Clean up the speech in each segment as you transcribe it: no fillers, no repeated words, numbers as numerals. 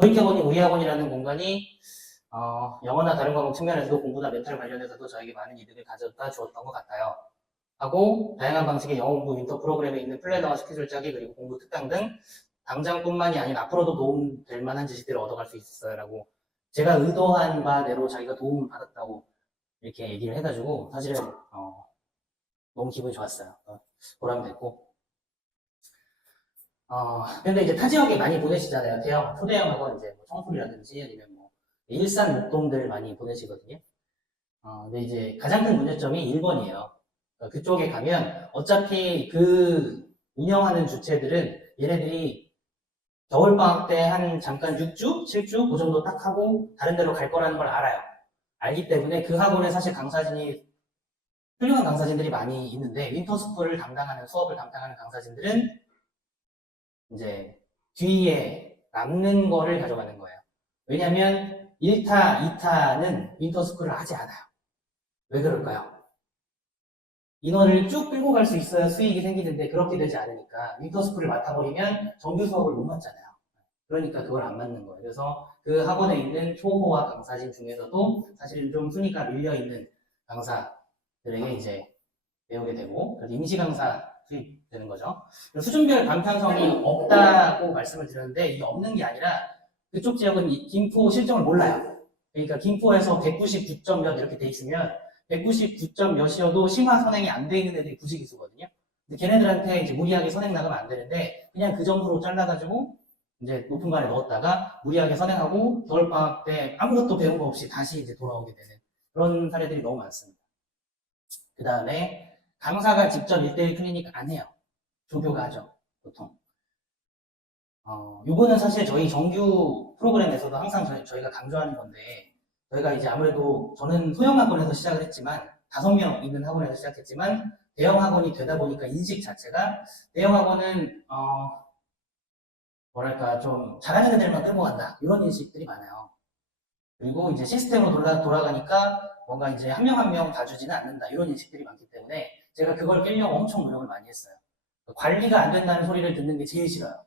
돌이켜보니 우리 학원이라는 공간이 영어나 다른 과목 측면에서도 공부나 멘탈 관련해서도 저에게 많은 이득을 가져다 주었던 것 같아요. 하고 다양한 방식의 영어 공부 윈터 프로그램에 있는 플래너와 스케줄 짜기 그리고 공부 특강 등 당장뿐만이 아닌 앞으로도 도움될 만한 지식들을 얻어갈 수 있어요 라고 제가 의도한 바대로 자기가 도움을 받았다고 이렇게 얘기를 해가지고 사실은 너무 기분이 좋았어요. 보람됐고 근데 이제 타 지역에 많이 보내시잖아요. 대형, 초대형 학원 이제 뭐 청소리라든지 아니면 뭐 일산 목동들 많이 보내시거든요. 근데 이제 가장 큰 문제점이 1번이에요. 그쪽에 가면 어차피 그 운영하는 주체들은 얘네들이 겨울방학 때 한 잠깐 6주, 7주 그 정도 딱 하고 다른 데로 갈 거라는 걸 알아요. 알기 때문에 그 학원에 사실 훌륭한 강사진들이 많이 있는데 윈터스쿨을 담당하는 수업을 담당하는 강사진들은 이제 뒤에 남는 거를 가져가는 거예요. 왜냐면 1타, 2타는 윈터스쿨을 하지 않아요. 왜 그럴까요? 인원을 쭉 끌고 갈 수 있어야 수익이 생기는데 그렇게 되지 않으니까 윈터스쿨을 맡아버리면 정규 수업을 못 맡잖아요. 그러니까 그걸 안 맡는 거예요. 그래서 그 학원에 있는 초보와 강사진 중에서도 사실은 좀 순위가 밀려있는 강사들에게 이제 배우게 되고 그래서 임시 강사 투입되는 거죠. 수준별 단편성이 없다고 말씀을 드렸는데 이게 없는 게 아니라 그쪽 지역은 김포 실정을 몰라요. 그러니까 김포에서 199점 몇 이렇게 돼 있으면 199점 몇이어도 심화 선행이 안 돼 있는 애들이 구시기수거든요. 근데 걔네들한테 이제 무리하게 선행 나가면 안 되는데 그냥 그 점수로 잘라가지고 이제 높은 반에 넣었다가 무리하게 선행하고 겨울방학 때 아무것도 배운 거 없이 다시 이제 돌아오게 되는 그런 사례들이 너무 많습니다. 그 다음에 강사가 직접 1대1 클리닉 안 해요. 조교가 하죠, 보통. 요거는 사실 저희 정규 프로그램에서도 항상 저희가 강조하는 건데, 저희가 이제 아무래도 저는 소형 학원에서 시작을 했지만, 5명 있는 학원에서 시작했지만, 대형 학원이 되다 보니까 인식 자체가, 대형 학원은, 뭐랄까, 좀 잘하는 애들만 끌고 간다. 이런 인식들이 많아요. 그리고 이제 시스템으로 돌아가니까 뭔가 이제 한 명 한 명 봐주지는 않는다. 이런 인식들이 많기 때문에 제가 그걸 깨려고 엄청 노력을 많이 했어요. 관리가 안 된다는 소리를 듣는 게 제일 싫어요.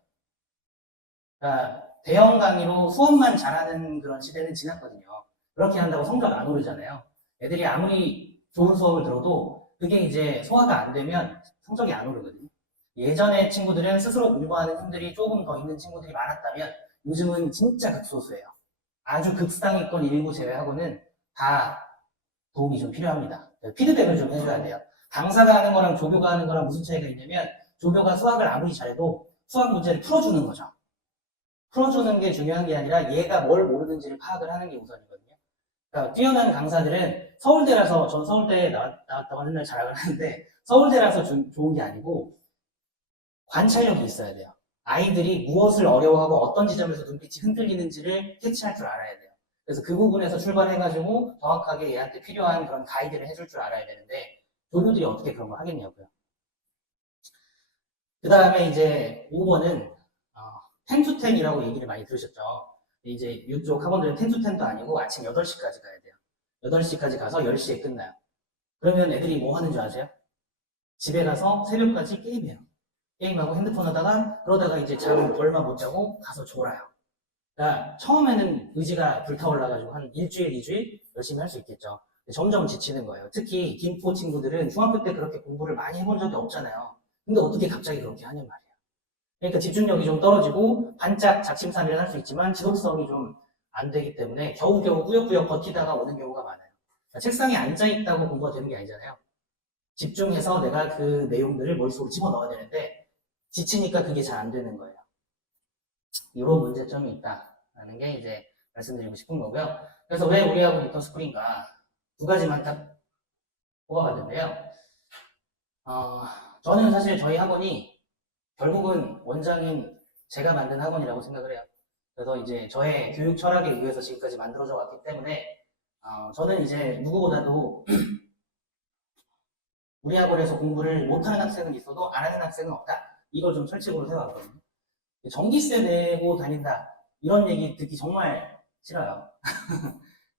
그러니까 대형 강의로 수업만 잘하는 그런 시대는 지났거든요. 그렇게 한다고 성적 안 오르잖아요. 애들이 아무리 좋은 수업을 들어도 그게 이제 소화가 안 되면 성적이 안 오르거든요. 예전에 친구들은 스스로 공부하는 힘들이 조금 더 있는 친구들이 많았다면 요즘은 진짜 극소수예요. 아주 극상위권 일부 제외하고는 다 도움이 좀 필요합니다. 피드백을 좀 해줘야 돼요. 강사가 하는 거랑 조교가 하는 거랑 무슨 차이가 있냐면 조교가 수학을 아무리 잘해도 수학 문제를 풀어주는 거죠. 풀어주는 게 중요한 게 아니라 얘가 뭘 모르는지를 파악을 하는 게 우선이거든요. 그러니까 뛰어난 강사들은 서울대라서 전 서울대에 나왔다고 맨날 자랑을 하는데 서울대라서 좋은 게 아니고 관찰력이 있어야 돼요. 아이들이 무엇을 어려워하고 어떤 지점에서 눈빛이 흔들리는지를 캐치할 줄 알아야 돼요. 그래서 그 부분에서 출발해가지고 정확하게 얘한테 필요한 그런 가이드를 해줄 줄 알아야 되는데 조교들이 어떻게 그런 걸 하겠냐고요. 그 다음에 이제 5번은 10to10이라고 얘기를 많이 들으셨죠. 이제 이쪽 학원들은 10to10도 아니고 아침 8시까지 가야 돼요. 8시까지 가서 10시에 끝나요. 그러면 애들이 뭐 하는 줄 아세요? 집에 가서 새벽까지 게임해요. 게임하고 핸드폰 하다가 그러다가 이제 잠 얼마 못 자고 가서 졸아요. 그러니까 처음에는 의지가 불타올라가지고 한 일주일, 2주일 열심히 할 수 있겠죠. 점점 지치는 거예요. 특히 김포 친구들은 중학교 때 그렇게 공부를 많이 해본 적이 없잖아요. 근데 어떻게 갑자기 그렇게 하냔 말이에요. 그러니까 집중력이 좀 떨어지고 반짝 작심삼일은 할 수 있지만 지속성이 좀 안 되기 때문에 겨우겨우 꾸역꾸역 버티다가 오는 경우가 많아요. 그러니까 책상에 앉아있다고 공부가 되는 게 아니잖아요. 집중해서 내가 그 내용들을 머릿속으로 집어넣어야 되는데 지치니까 그게 잘 안 되는 거예요. 이런 문제점이 있다라는 게 이제 말씀드리고 싶은 거고요. 그래서 왜 우리 학원 윈터스쿨인가 2가지만 딱 뽑아봤는데요. 저는 사실 저희 학원이 결국은 원장인 제가 만든 학원이라고 생각을 해요. 그래서 이제 저의 교육 철학에 의해서 지금까지 만들어져 왔기 때문에 저는 이제 누구보다도 우리 학원에서 공부를 못하는 학생은 있어도 안 하는 학생은 없다. 이걸 좀 철칙으로 세워왔거든요. 전기세 내고 다닌다. 이런 얘기 듣기 정말 싫어요.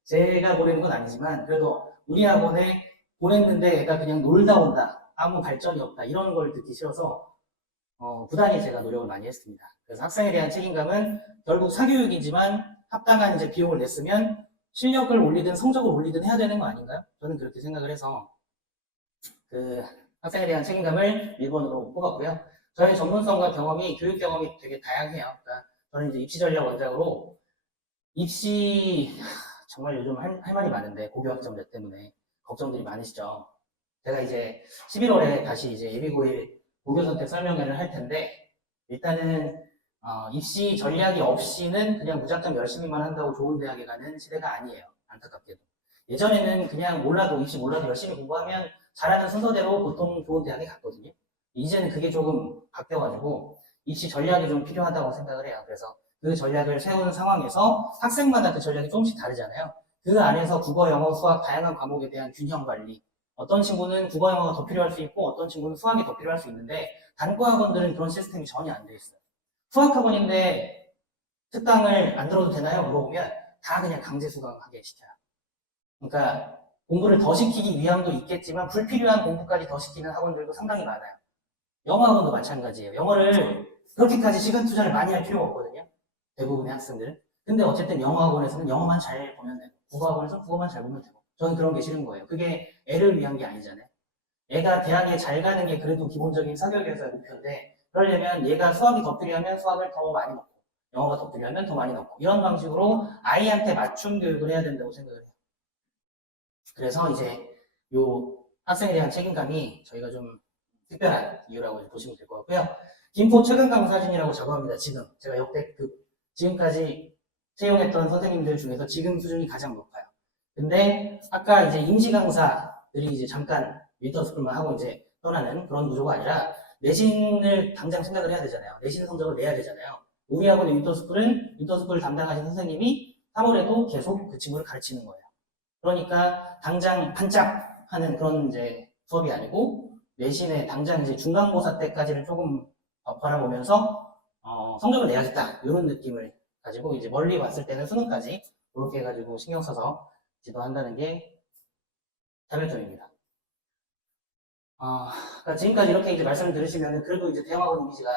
제가 보내는 건 아니지만 그래도 우리 학원에 보냈는데 애가 그냥 놀다 온다. 아무 발전이 없다. 이런 걸 듣기 싫어서 부단히 제가 노력을 많이 했습니다. 그래서 학생에 대한 책임감은 결국 사교육이지만 합당한 이제 비용을 냈으면 실력을 올리든 성적을 올리든 해야 되는 거 아닌가요? 저는 그렇게 생각을 해서 그 학생에 대한 책임감을 1번으로 뽑았고요. 저의 전문성과 경험이 교육 경험이 되게 다양해요. 그러니까 저는 이제 입시 전략 원장으로 입시 정말 요즘 할 말이 많은데 고교학점제 때문에 걱정들이 많으시죠. 제가 이제 11월에 다시 이제 예비고일 고교 선택 설명회를 할 텐데 일단은 입시 전략이 없이는 그냥 무작정 열심히만 한다고 좋은 대학에 가는 시대가 아니에요. 안타깝게도. 예전에는 그냥 몰라도 입시 몰라도 열심히 공부하면 잘하는 순서대로 보통 좋은 대학에 갔거든요. 이제는 그게 조금 바뀌어가지고 입시 전략이 좀 필요하다고 생각을 해요. 그래서 그 전략을 세우는 상황에서 학생마다 그 전략이 조금씩 다르잖아요. 그 안에서 국어, 영어, 수학 다양한 과목에 대한 균형 관리. 어떤 친구는 국어, 영어가 더 필요할 수 있고 어떤 친구는 수학이 더 필요할 수 있는데 단과 학원들은 그런 시스템이 전혀 안 돼 있어요. 수학 학원인데 특강을 안 들어도 되나요? 물어보면 다 그냥 강제 수강하게 시켜요. 그러니까 공부를 더 시키기 위함도 있겠지만 불필요한 공부까지 더 시키는 학원들도 상당히 많아요. 영어 학원도 마찬가지예요. 영어를 그렇게까지 시간 투자를 많이 할 필요가 없거든요. 대부분의 학생들은. 근데 어쨌든 영어 학원에서는 영어만 잘 보면 되고 국어 학원에서는 국어만 잘 보면 되고 저는 그런 게 싫은 거예요. 그게 애를 위한 게 아니잖아요. 애가 대학에 잘 가는 게 그래도 기본적인 사교육에서의 목표인데 그러려면 얘가 수학이 더 필요하면 수학을 더 많이 넣고 영어가 더 필요하면 더 많이 넣고 이런 방식으로 아이한테 맞춤 교육을 해야 된다고 생각을 해요. 그래서 이제 요 학생에 대한 책임감이 저희가 좀 특별한 이유라고 보시면 될 것 같고요. 김포 최근 강사진이라고 작업합니다. 지금 제가 역대급 지금까지 채용했던 선생님들 중에서 지금 수준이 가장 높아요. 근데 아까 이제 임시 강사들이 이제 잠깐 윈터스쿨만 하고 이제 떠나는 그런 구조가 아니라 내신을 당장 생각을 해야 되잖아요. 내신 성적을 내야 되잖아요. 우리 학원의 윈터스쿨은 윈터스쿨을 담당하신 선생님이 3월에도 계속 그 친구를 가르치는 거예요. 그러니까 당장 반짝 하는 그런 이제 수업이 아니고 내신에 당장 이제 중간고사 때까지는 조금 바라보면서 성적을 내야겠다 이런 느낌을 가지고 이제 멀리 왔을 때는 수능까지 그렇게 해가지고 신경 써서 지도한다는 게 차별점입니다. 그러니까 지금까지 이렇게 이제 말씀을 들으시면 그래도 이제 대형학원 이미지가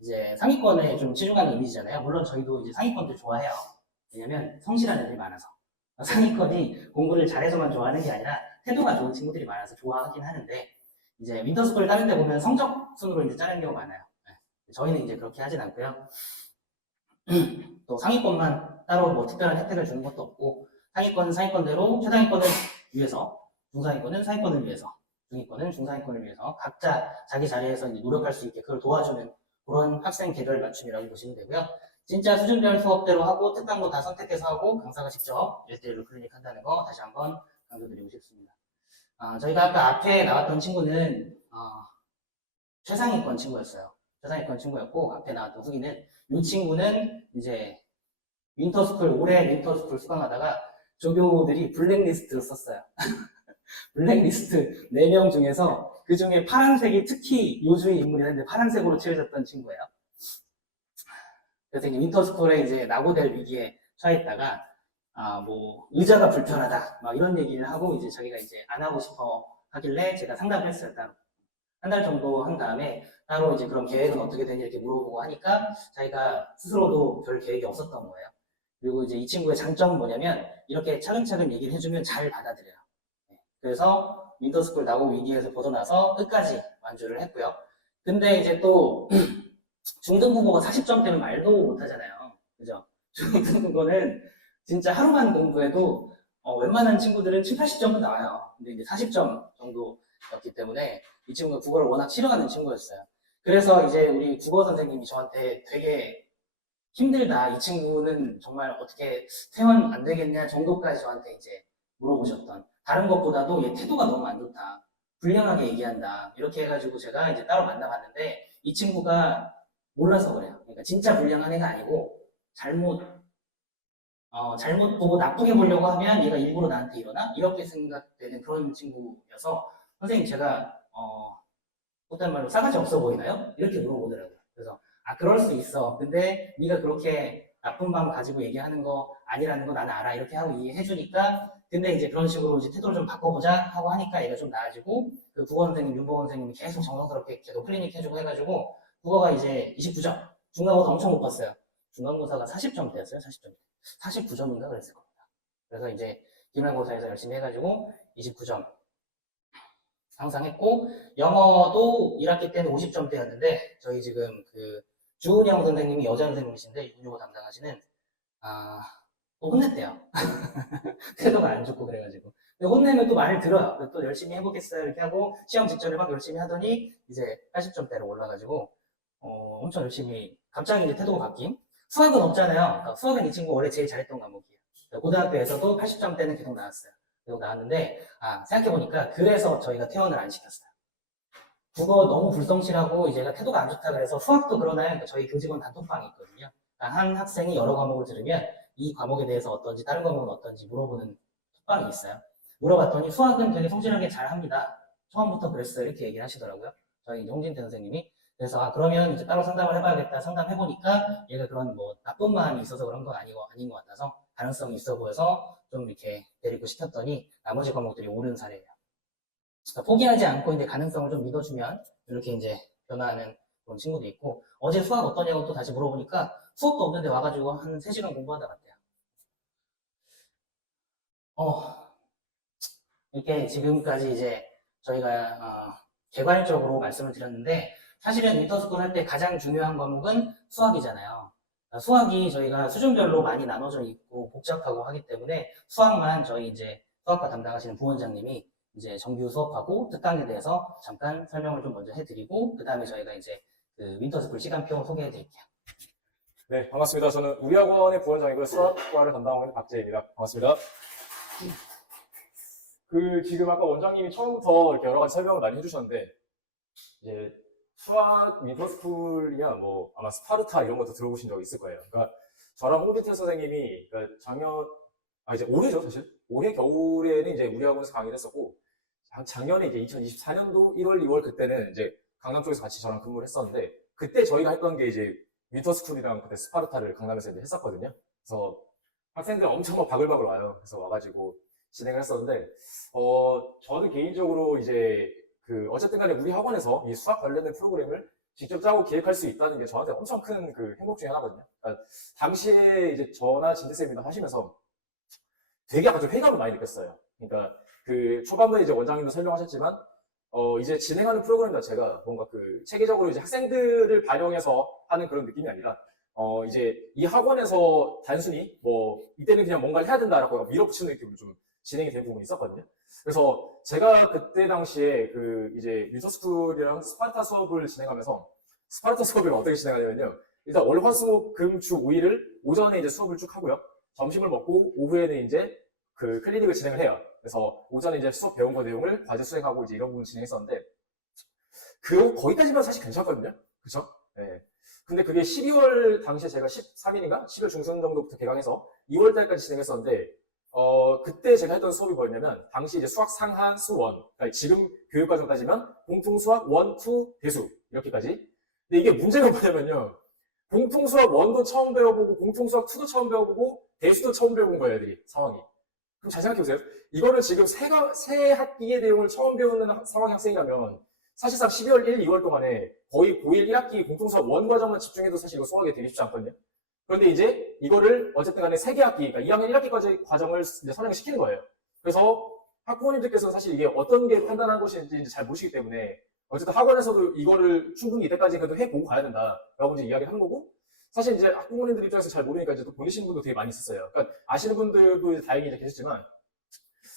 이제 상위권에 좀 치중하는 이미지잖아요. 물론 저희도 이제 상위권들 좋아해요. 왜냐면 성실한 애들이 많아서. 상위권이 공부를 잘해서만 좋아하는 게 아니라 태도가 좋은 친구들이 많아서 좋아하긴 하는데 이제 윈터스쿨 다른 데 보면 성적 순으로 이제 짜는 경우가 많아요. 저희는 이제 그렇게 하진 않고요. 또 상위권만 따로 뭐 특별한 혜택을 주는 것도 없고 상위권은 상위권대로 최상위권을 위해서 중상위권은 상위권을 위해서 중위권은 중상위권을 위해서 각자 자기 자리에서 이제 노력할 수 있게 그걸 도와주는 그런 학생 개별 맞춤이라고 보시면 되고요. 진짜 수준별 수업대로 하고 특강도 다 선택해서 하고 강사가 직접 1대1로 클리닉 한다는 거 다시 한번 강조드리고 싶습니다. 저희가 아까 앞에 나왔던 친구는 최상위권 친구였어요. 최상위권 친구였고 앞에 나왔던 후기는 이 친구는 이제 윈터스쿨 올해 윈터스쿨 수강하다가 조교들이 블랙리스트를 썼어요. 블랙리스트 4명 중에서 그 중에 파란색이 특히 요주의 인물이었는데 파란색으로 칠해졌던 친구예요. 그래서 이제 윈터스쿨에 이제 낙오될 위기에 처했다가 뭐 의자가 불편하다 막 이런 얘기를 하고 이제 자기가 이제 안 하고 싶어 하길래 제가 상담을 했어요. 따로 한 달 정도 한 다음에 따로 이제 그런 계획은 어떻게 되냐 이렇게 물어보고 하니까 자기가 스스로도 별 계획이 없었던 거예요. 그리고 이제 이 친구의 장점은 뭐냐면 이렇게 차근차근 얘기를 해주면 잘 받아들여요. 그래서 윈터스쿨 낙오 위기에서 벗어나서 끝까지 완주를 했고요. 근데 이제 또 중등국어가 40점 되면 말도 못하잖아요. 그죠? 중등국어는 진짜 하루만 공부해도 웬만한 친구들은 7, 80점은 나와요. 근데 이제 40점 정도였기 때문에 이 친구가 국어를 워낙 싫어하는 친구였어요. 그래서 이제 우리 국어 선생님이 저한테 되게 힘들다. 이 친구는 정말 어떻게 퇴원 안 되겠냐 정도까지 저한테 이제 물어보셨던. 다른 것보다도 얘 태도가 너무 안 좋다. 불량하게 얘기한다. 이렇게 해가지고 제가 이제 따로 만나봤는데 이 친구가 몰라서 그래요. 그러니까 진짜 불량한 애가 아니고 잘못 보고 나쁘게 보려고 하면 얘가 일부러 나한테 이러나? 이렇게 생각되는 그런 친구여서 선생님 제가 어떤 말로 싸가지 없어 보이나요? 이렇게 물어보더라고요. 그래서 그럴 수 있어. 근데 네가 그렇게 나쁜 마음 가지고 얘기하는 거 아니라는 거 나는 알아. 이렇게 하고 이해해주니까 근데 이제 그런 식으로 이제 태도를 좀 바꿔보자 하고 하니까 얘가 좀 나아지고 그 국어 선생님, 윤보원 선생님이 계속 정성스럽게 계속 클리닉 해주고 해가지고 국어가 이제 29점. 중간고사 엄청 높았어요. 중간고사가 40점대였어요. 40점. 49점인가 그랬을 겁니다. 그래서 이제 기말고사에서 열심히 해가지고 29점 항상 했고, 영어도 1학기 때는 50점대였는데, 저희 지금 그 주은영 선생님이 여자 선생님이신데, 윤유고 담당하시는, 또 혼냈대요. 태도가 안 좋고 그래가지고. 근데 혼내면 또 말을 들어요. 또 열심히 해보겠어요. 이렇게 하고, 시험 직전에 막 열심히 하더니, 이제 80점대로 올라가지고, 엄청 열심히, 갑자기 이제 태도가 바뀜. 수학은 없잖아요. 그러니까 수학은 이 친구 원래 제일 잘했던 과목이에요. 고등학교에서도 80점대는 계속 나왔어요. 계속 나왔는데, 생각해보니까 그래서 저희가 퇴원을 안 시켰어요. 국어 너무 불성실하고 이제 태도가 안 좋다 그래서 수학도 그러나요? 그러니까 저희 교직원 단톡방이 있거든요. 그러니까 한 학생이 여러 과목을 들으면 이 과목에 대해서 어떤지 다른 과목은 어떤지 물어보는 톡방이 있어요. 물어봤더니 수학은 되게 성실하게 잘 합니다. 처음부터 그랬어요. 이렇게 얘기를 하시더라고요. 저희 이제 홍진태 선생님이. 그래서 그러면 이제 따로 상담을 해봐야겠다. 상담해보니까 얘가 그런 뭐 나쁜 마음이 있어서 그런 건 아닌 것 같아서 가능성이 있어 보여서 좀 이렇게 데리고 시켰더니 나머지 과목들이 옳은 사례예요. 그러니까 포기하지 않고 이제 가능성을 좀 믿어주면 이렇게 이제 변화하는 그런 친구도 있고, 어제 수학 어떠냐고 또 다시 물어보니까 수업도 없는데 와가지고 한 3시간 공부하다 갔대요. 이렇게 지금까지 이제 저희가 개괄적으로 말씀을 드렸는데, 사실은 인터스쿨 할 때 가장 중요한 과목은 수학이잖아요. 그러니까 수학이 저희가 수준별로 많이 나눠져 있고 복잡하고 하기 때문에 수학만 저희 이제 수학과 담당하시는 부원장님이 이제 정규 수업하고 특강에 대해서 잠깐 설명을 좀 먼저 해드리고, 그 다음에 저희가 이제 그 윈터스쿨 시간표 소개해 드릴게요. 네, 반갑습니다. 저는 우리 학원의 부원장이고 수학과를 담당하고 있는 박재입니다. 반갑습니다. 지금 아까 원장님이 처음부터 이렇게 여러 가지 설명을 많이 해주셨는데, 이제 수학 윈터스쿨이냐, 뭐 아마 스파르타 이런 것도 들어보신 적 있을 거예요. 그러니까 저랑 홍진태 선생님이 그러니까 이제 올해죠, 사실. 올해 겨울에는 이제 우리 학원에서 강의를 했었고, 작년에 이제 2024년도 1월, 2월 그때는 이제 강남 쪽에서 같이 저랑 근무를 했었는데, 그때 저희가 했던 게 이제 윈터스쿨이랑 그때 스파르타를 강남에서 이제 했었거든요. 그래서 학생들 엄청 막 바글바글 와요. 그래서 와가지고 진행을 했었는데, 저는 개인적으로 이제 어쨌든 간에 우리 학원에서 이 수학 관련된 프로그램을 직접 짜고 기획할 수 있다는 게 저한테 엄청 큰 그 행복 중에 하나거든요. 그러니까 당시에 이제 저나 진태쌤이나 하시면서 되게 아주 회의감을 많이 느꼈어요. 그러니까 초반부에 이제 원장님도 설명하셨지만, 이제 진행하는 프로그램 자체가 뭔가 체계적으로 이제 학생들을 반영해서 하는 그런 느낌이 아니라, 이제 이 학원에서 단순히 이때는 그냥 뭔가를 해야 된다라고 밀어붙이는 느낌으로 좀 진행이 된 부분이 있었거든요. 그래서 제가 그때 당시에 이제 윈터스쿨이랑 스파르타 수업을 진행하면서, 스파르타 수업을 어떻게 진행하냐면요. 일단 월, 화, 수, 금, 주 5일을 오전에 이제 수업을 쭉 하고요. 점심을 먹고 오후에는 이제 클리닉을 진행을 해요. 그래서 오전에 이제 수업 배운 거 내용을 과제 수행하고 이제 이런 부분 진행했었는데, 거기까지만 사실 괜찮거든요. 그쵸? 네. 근데 그게 12월 당시에 제가 13일인가? 12월 중순 정도부터 개강해서 2월 달까지 진행했었는데, 그때 제가 했던 수업이 뭐였냐면, 당시 이제 수학 상한 수원, 그러니까 지금 교육과정 따지면 공통 수학 1, 2, 대수 이렇게까지. 근데 이게 문제가 뭐냐면요, 공통 수학 1도 처음 배워보고 공통 수학 2도 처음 배워보고 대수도 처음 배워본 거예요, 애들이 상황이. 그럼 잘 생각해보세요. 이거를 지금 세 학기의 내용을 처음 배우는 상황의 학생이라면 사실상 12월 1, 2월 동안에 거의 고1 1학기 공통수학 1 과정만 집중해도 사실 이거 수학이 되게 쉽지 않거든요. 그런데 이제 이거를 어쨌든 간에 3개 학기, 그러니까 2학년 1학기까지 과정을 이제 선행시키는 거예요. 그래서 학부모님들께서 사실 이게 어떤 게 판단한 것인지 잘 모르시기 때문에 어쨌든 학원에서도 이거를 충분히 이때까지 그래도 해보고 가야 된다라고 이제 이야기를 한 거고, 사실 이제 학부모님들 입장에서 잘 모르니까 이제 또 보내시는 분도 되게 많이 있었어요. 그러니까 아시는 분들도 이제 다행히 이제 계셨지만,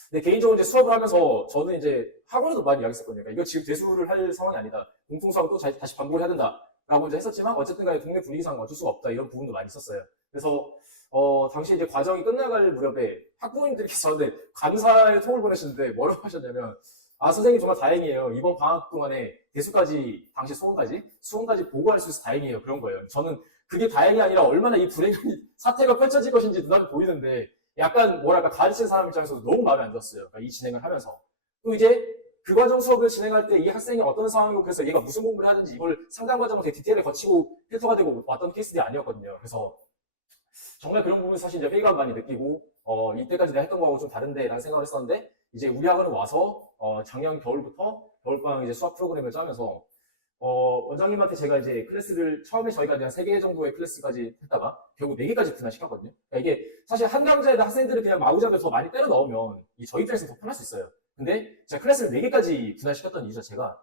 근데 개인적으로 이제 수업을 하면서 저는 이제 학원에도 많이 이야기했었거든요. 그러니까 이거 지금 대수를 할 상황이 아니다. 공통수학은 또 다시 반복을 해야 된다라고 이제 했었지만, 어쨌든 간에 동네 분위기상 어쩔 수가 없다, 이런 부분도 많이 있었어요. 그래서 당시 이제 과정이 끝나갈 무렵에 학부모님들께서 저한테 감사의 통을 보내시는데 뭐라고 하셨냐면, 선생님 정말 다행이에요. 이번 방학 동안에 대수까지, 당시 수험까지 보고할 수 있어서 다행이에요. 그런 거예요. 저는 그게 다행이 아니라 얼마나 이 불행한 사태가 펼쳐질 것인지 눈앞에 보이는데, 약간 뭐랄까 가르치는 사람 입장에서도 너무 마음에 안 들었어요. 그러니까 이 진행을 하면서. 또 이제 그 과정 수업을 진행할 때 이 학생이 어떤 상황이고, 그래서 얘가 무슨 공부를 하든지 이걸 상담 과정을 되게 디테일에 거치고 필터가 되고 왔던 케이스들이 아니었거든요. 그래서 정말 그런 부분에서 사실 이제 회의감 많이 느끼고, 이때까지 내가 했던 거하고 좀 다른데 라는 생각을 했었는데, 이제 우리 학원에 와서 작년 겨울부터 겨울방학 이제 수학 프로그램을 짜면서 원장님한테 제가 이제 클래스를 처음에 저희가 한 3개 정도의 클래스까지 했다가 결국 4개까지 분할시켰거든요. 그러니까 이게 사실 한 강좌에다 학생들을 그냥 마구잡이로 더 많이 때려 넣으면 저희 입장에서 더 편할 수 있어요. 근데 제가 클래스를 4개까지 분할시켰던 이유 자체가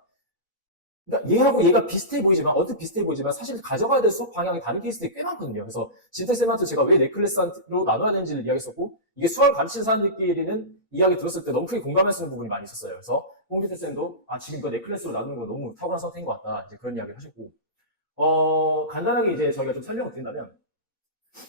그러니까 얘하고 얘가 비슷해 보이지만 언뜻 비슷해 보이지만 사실 가져가야 될 수업 방향이 다른 케이스들이 꽤 많거든요. 그래서 진태쌤한테 제가 왜 네 클래스로 나눠야 되는지를 이야기했었고 이게 수학을 가르치는 사람들끼리는 이야기 들었을 때 너무 크게 공감할 수 있는 부분이 많이 있었어요. 그래서 홍진태쌤도 지금 이거 네 클래스로 나누는 거 너무 탁월한 선택인 것 같다. 이제 그런 이야기를 하셨고 간단하게 이제 저희가 좀 설명을 드린다면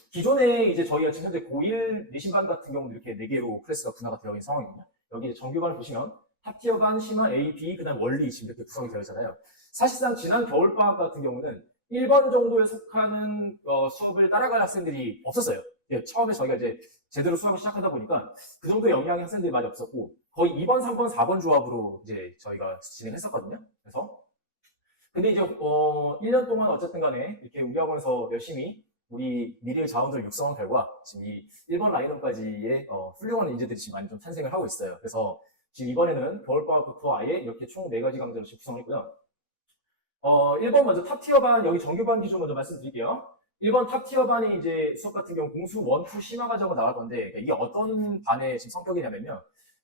기존에 이제 저희가 지금 현재 고1 내신반 같은 경우는 이렇게 4개로 클래스가 분화가 되어 있는 상황이거든요. 여기 이제 정규반을 보시면 탑티어반, 심화, A, B, 그 다음 원리 지금 이렇게 구성이 되어 있잖아요. 사실상 지난 겨울방학 같은 경우는 1번 정도에 속하는 수업을 따라갈 학생들이 없었어요. 예, 처음에 저희가 이제 제대로 수업을 시작하다 보니까 그 정도 영향의 학생들이 많이 없었고 거의 2번, 3번, 4번 조합으로 이제 저희가 진행했었거든요. 그래서 근데 이제 1년 동안 어쨌든 간에 이렇게 우리 학원에서 열심히 우리 미래의 자원들 육성한 결과 지금 이 1번 라인업까지의 훌륭한 인재들이 지금 많이 좀 탄생을 하고 있어요. 그래서 지금 이번에는 겨울방학부터 아예 이렇게 총 4가지 강좌를 지금 구성을 했고요. 1번 먼저 탑티어반, 여기 정규반 기준 먼저 말씀드릴게요. 1번 탑티어반이 이제 수업 같은 경우 공수 1, 2 심화 과정으로 나갈 건데, 이게 어떤 반의 지금 성격이냐면요.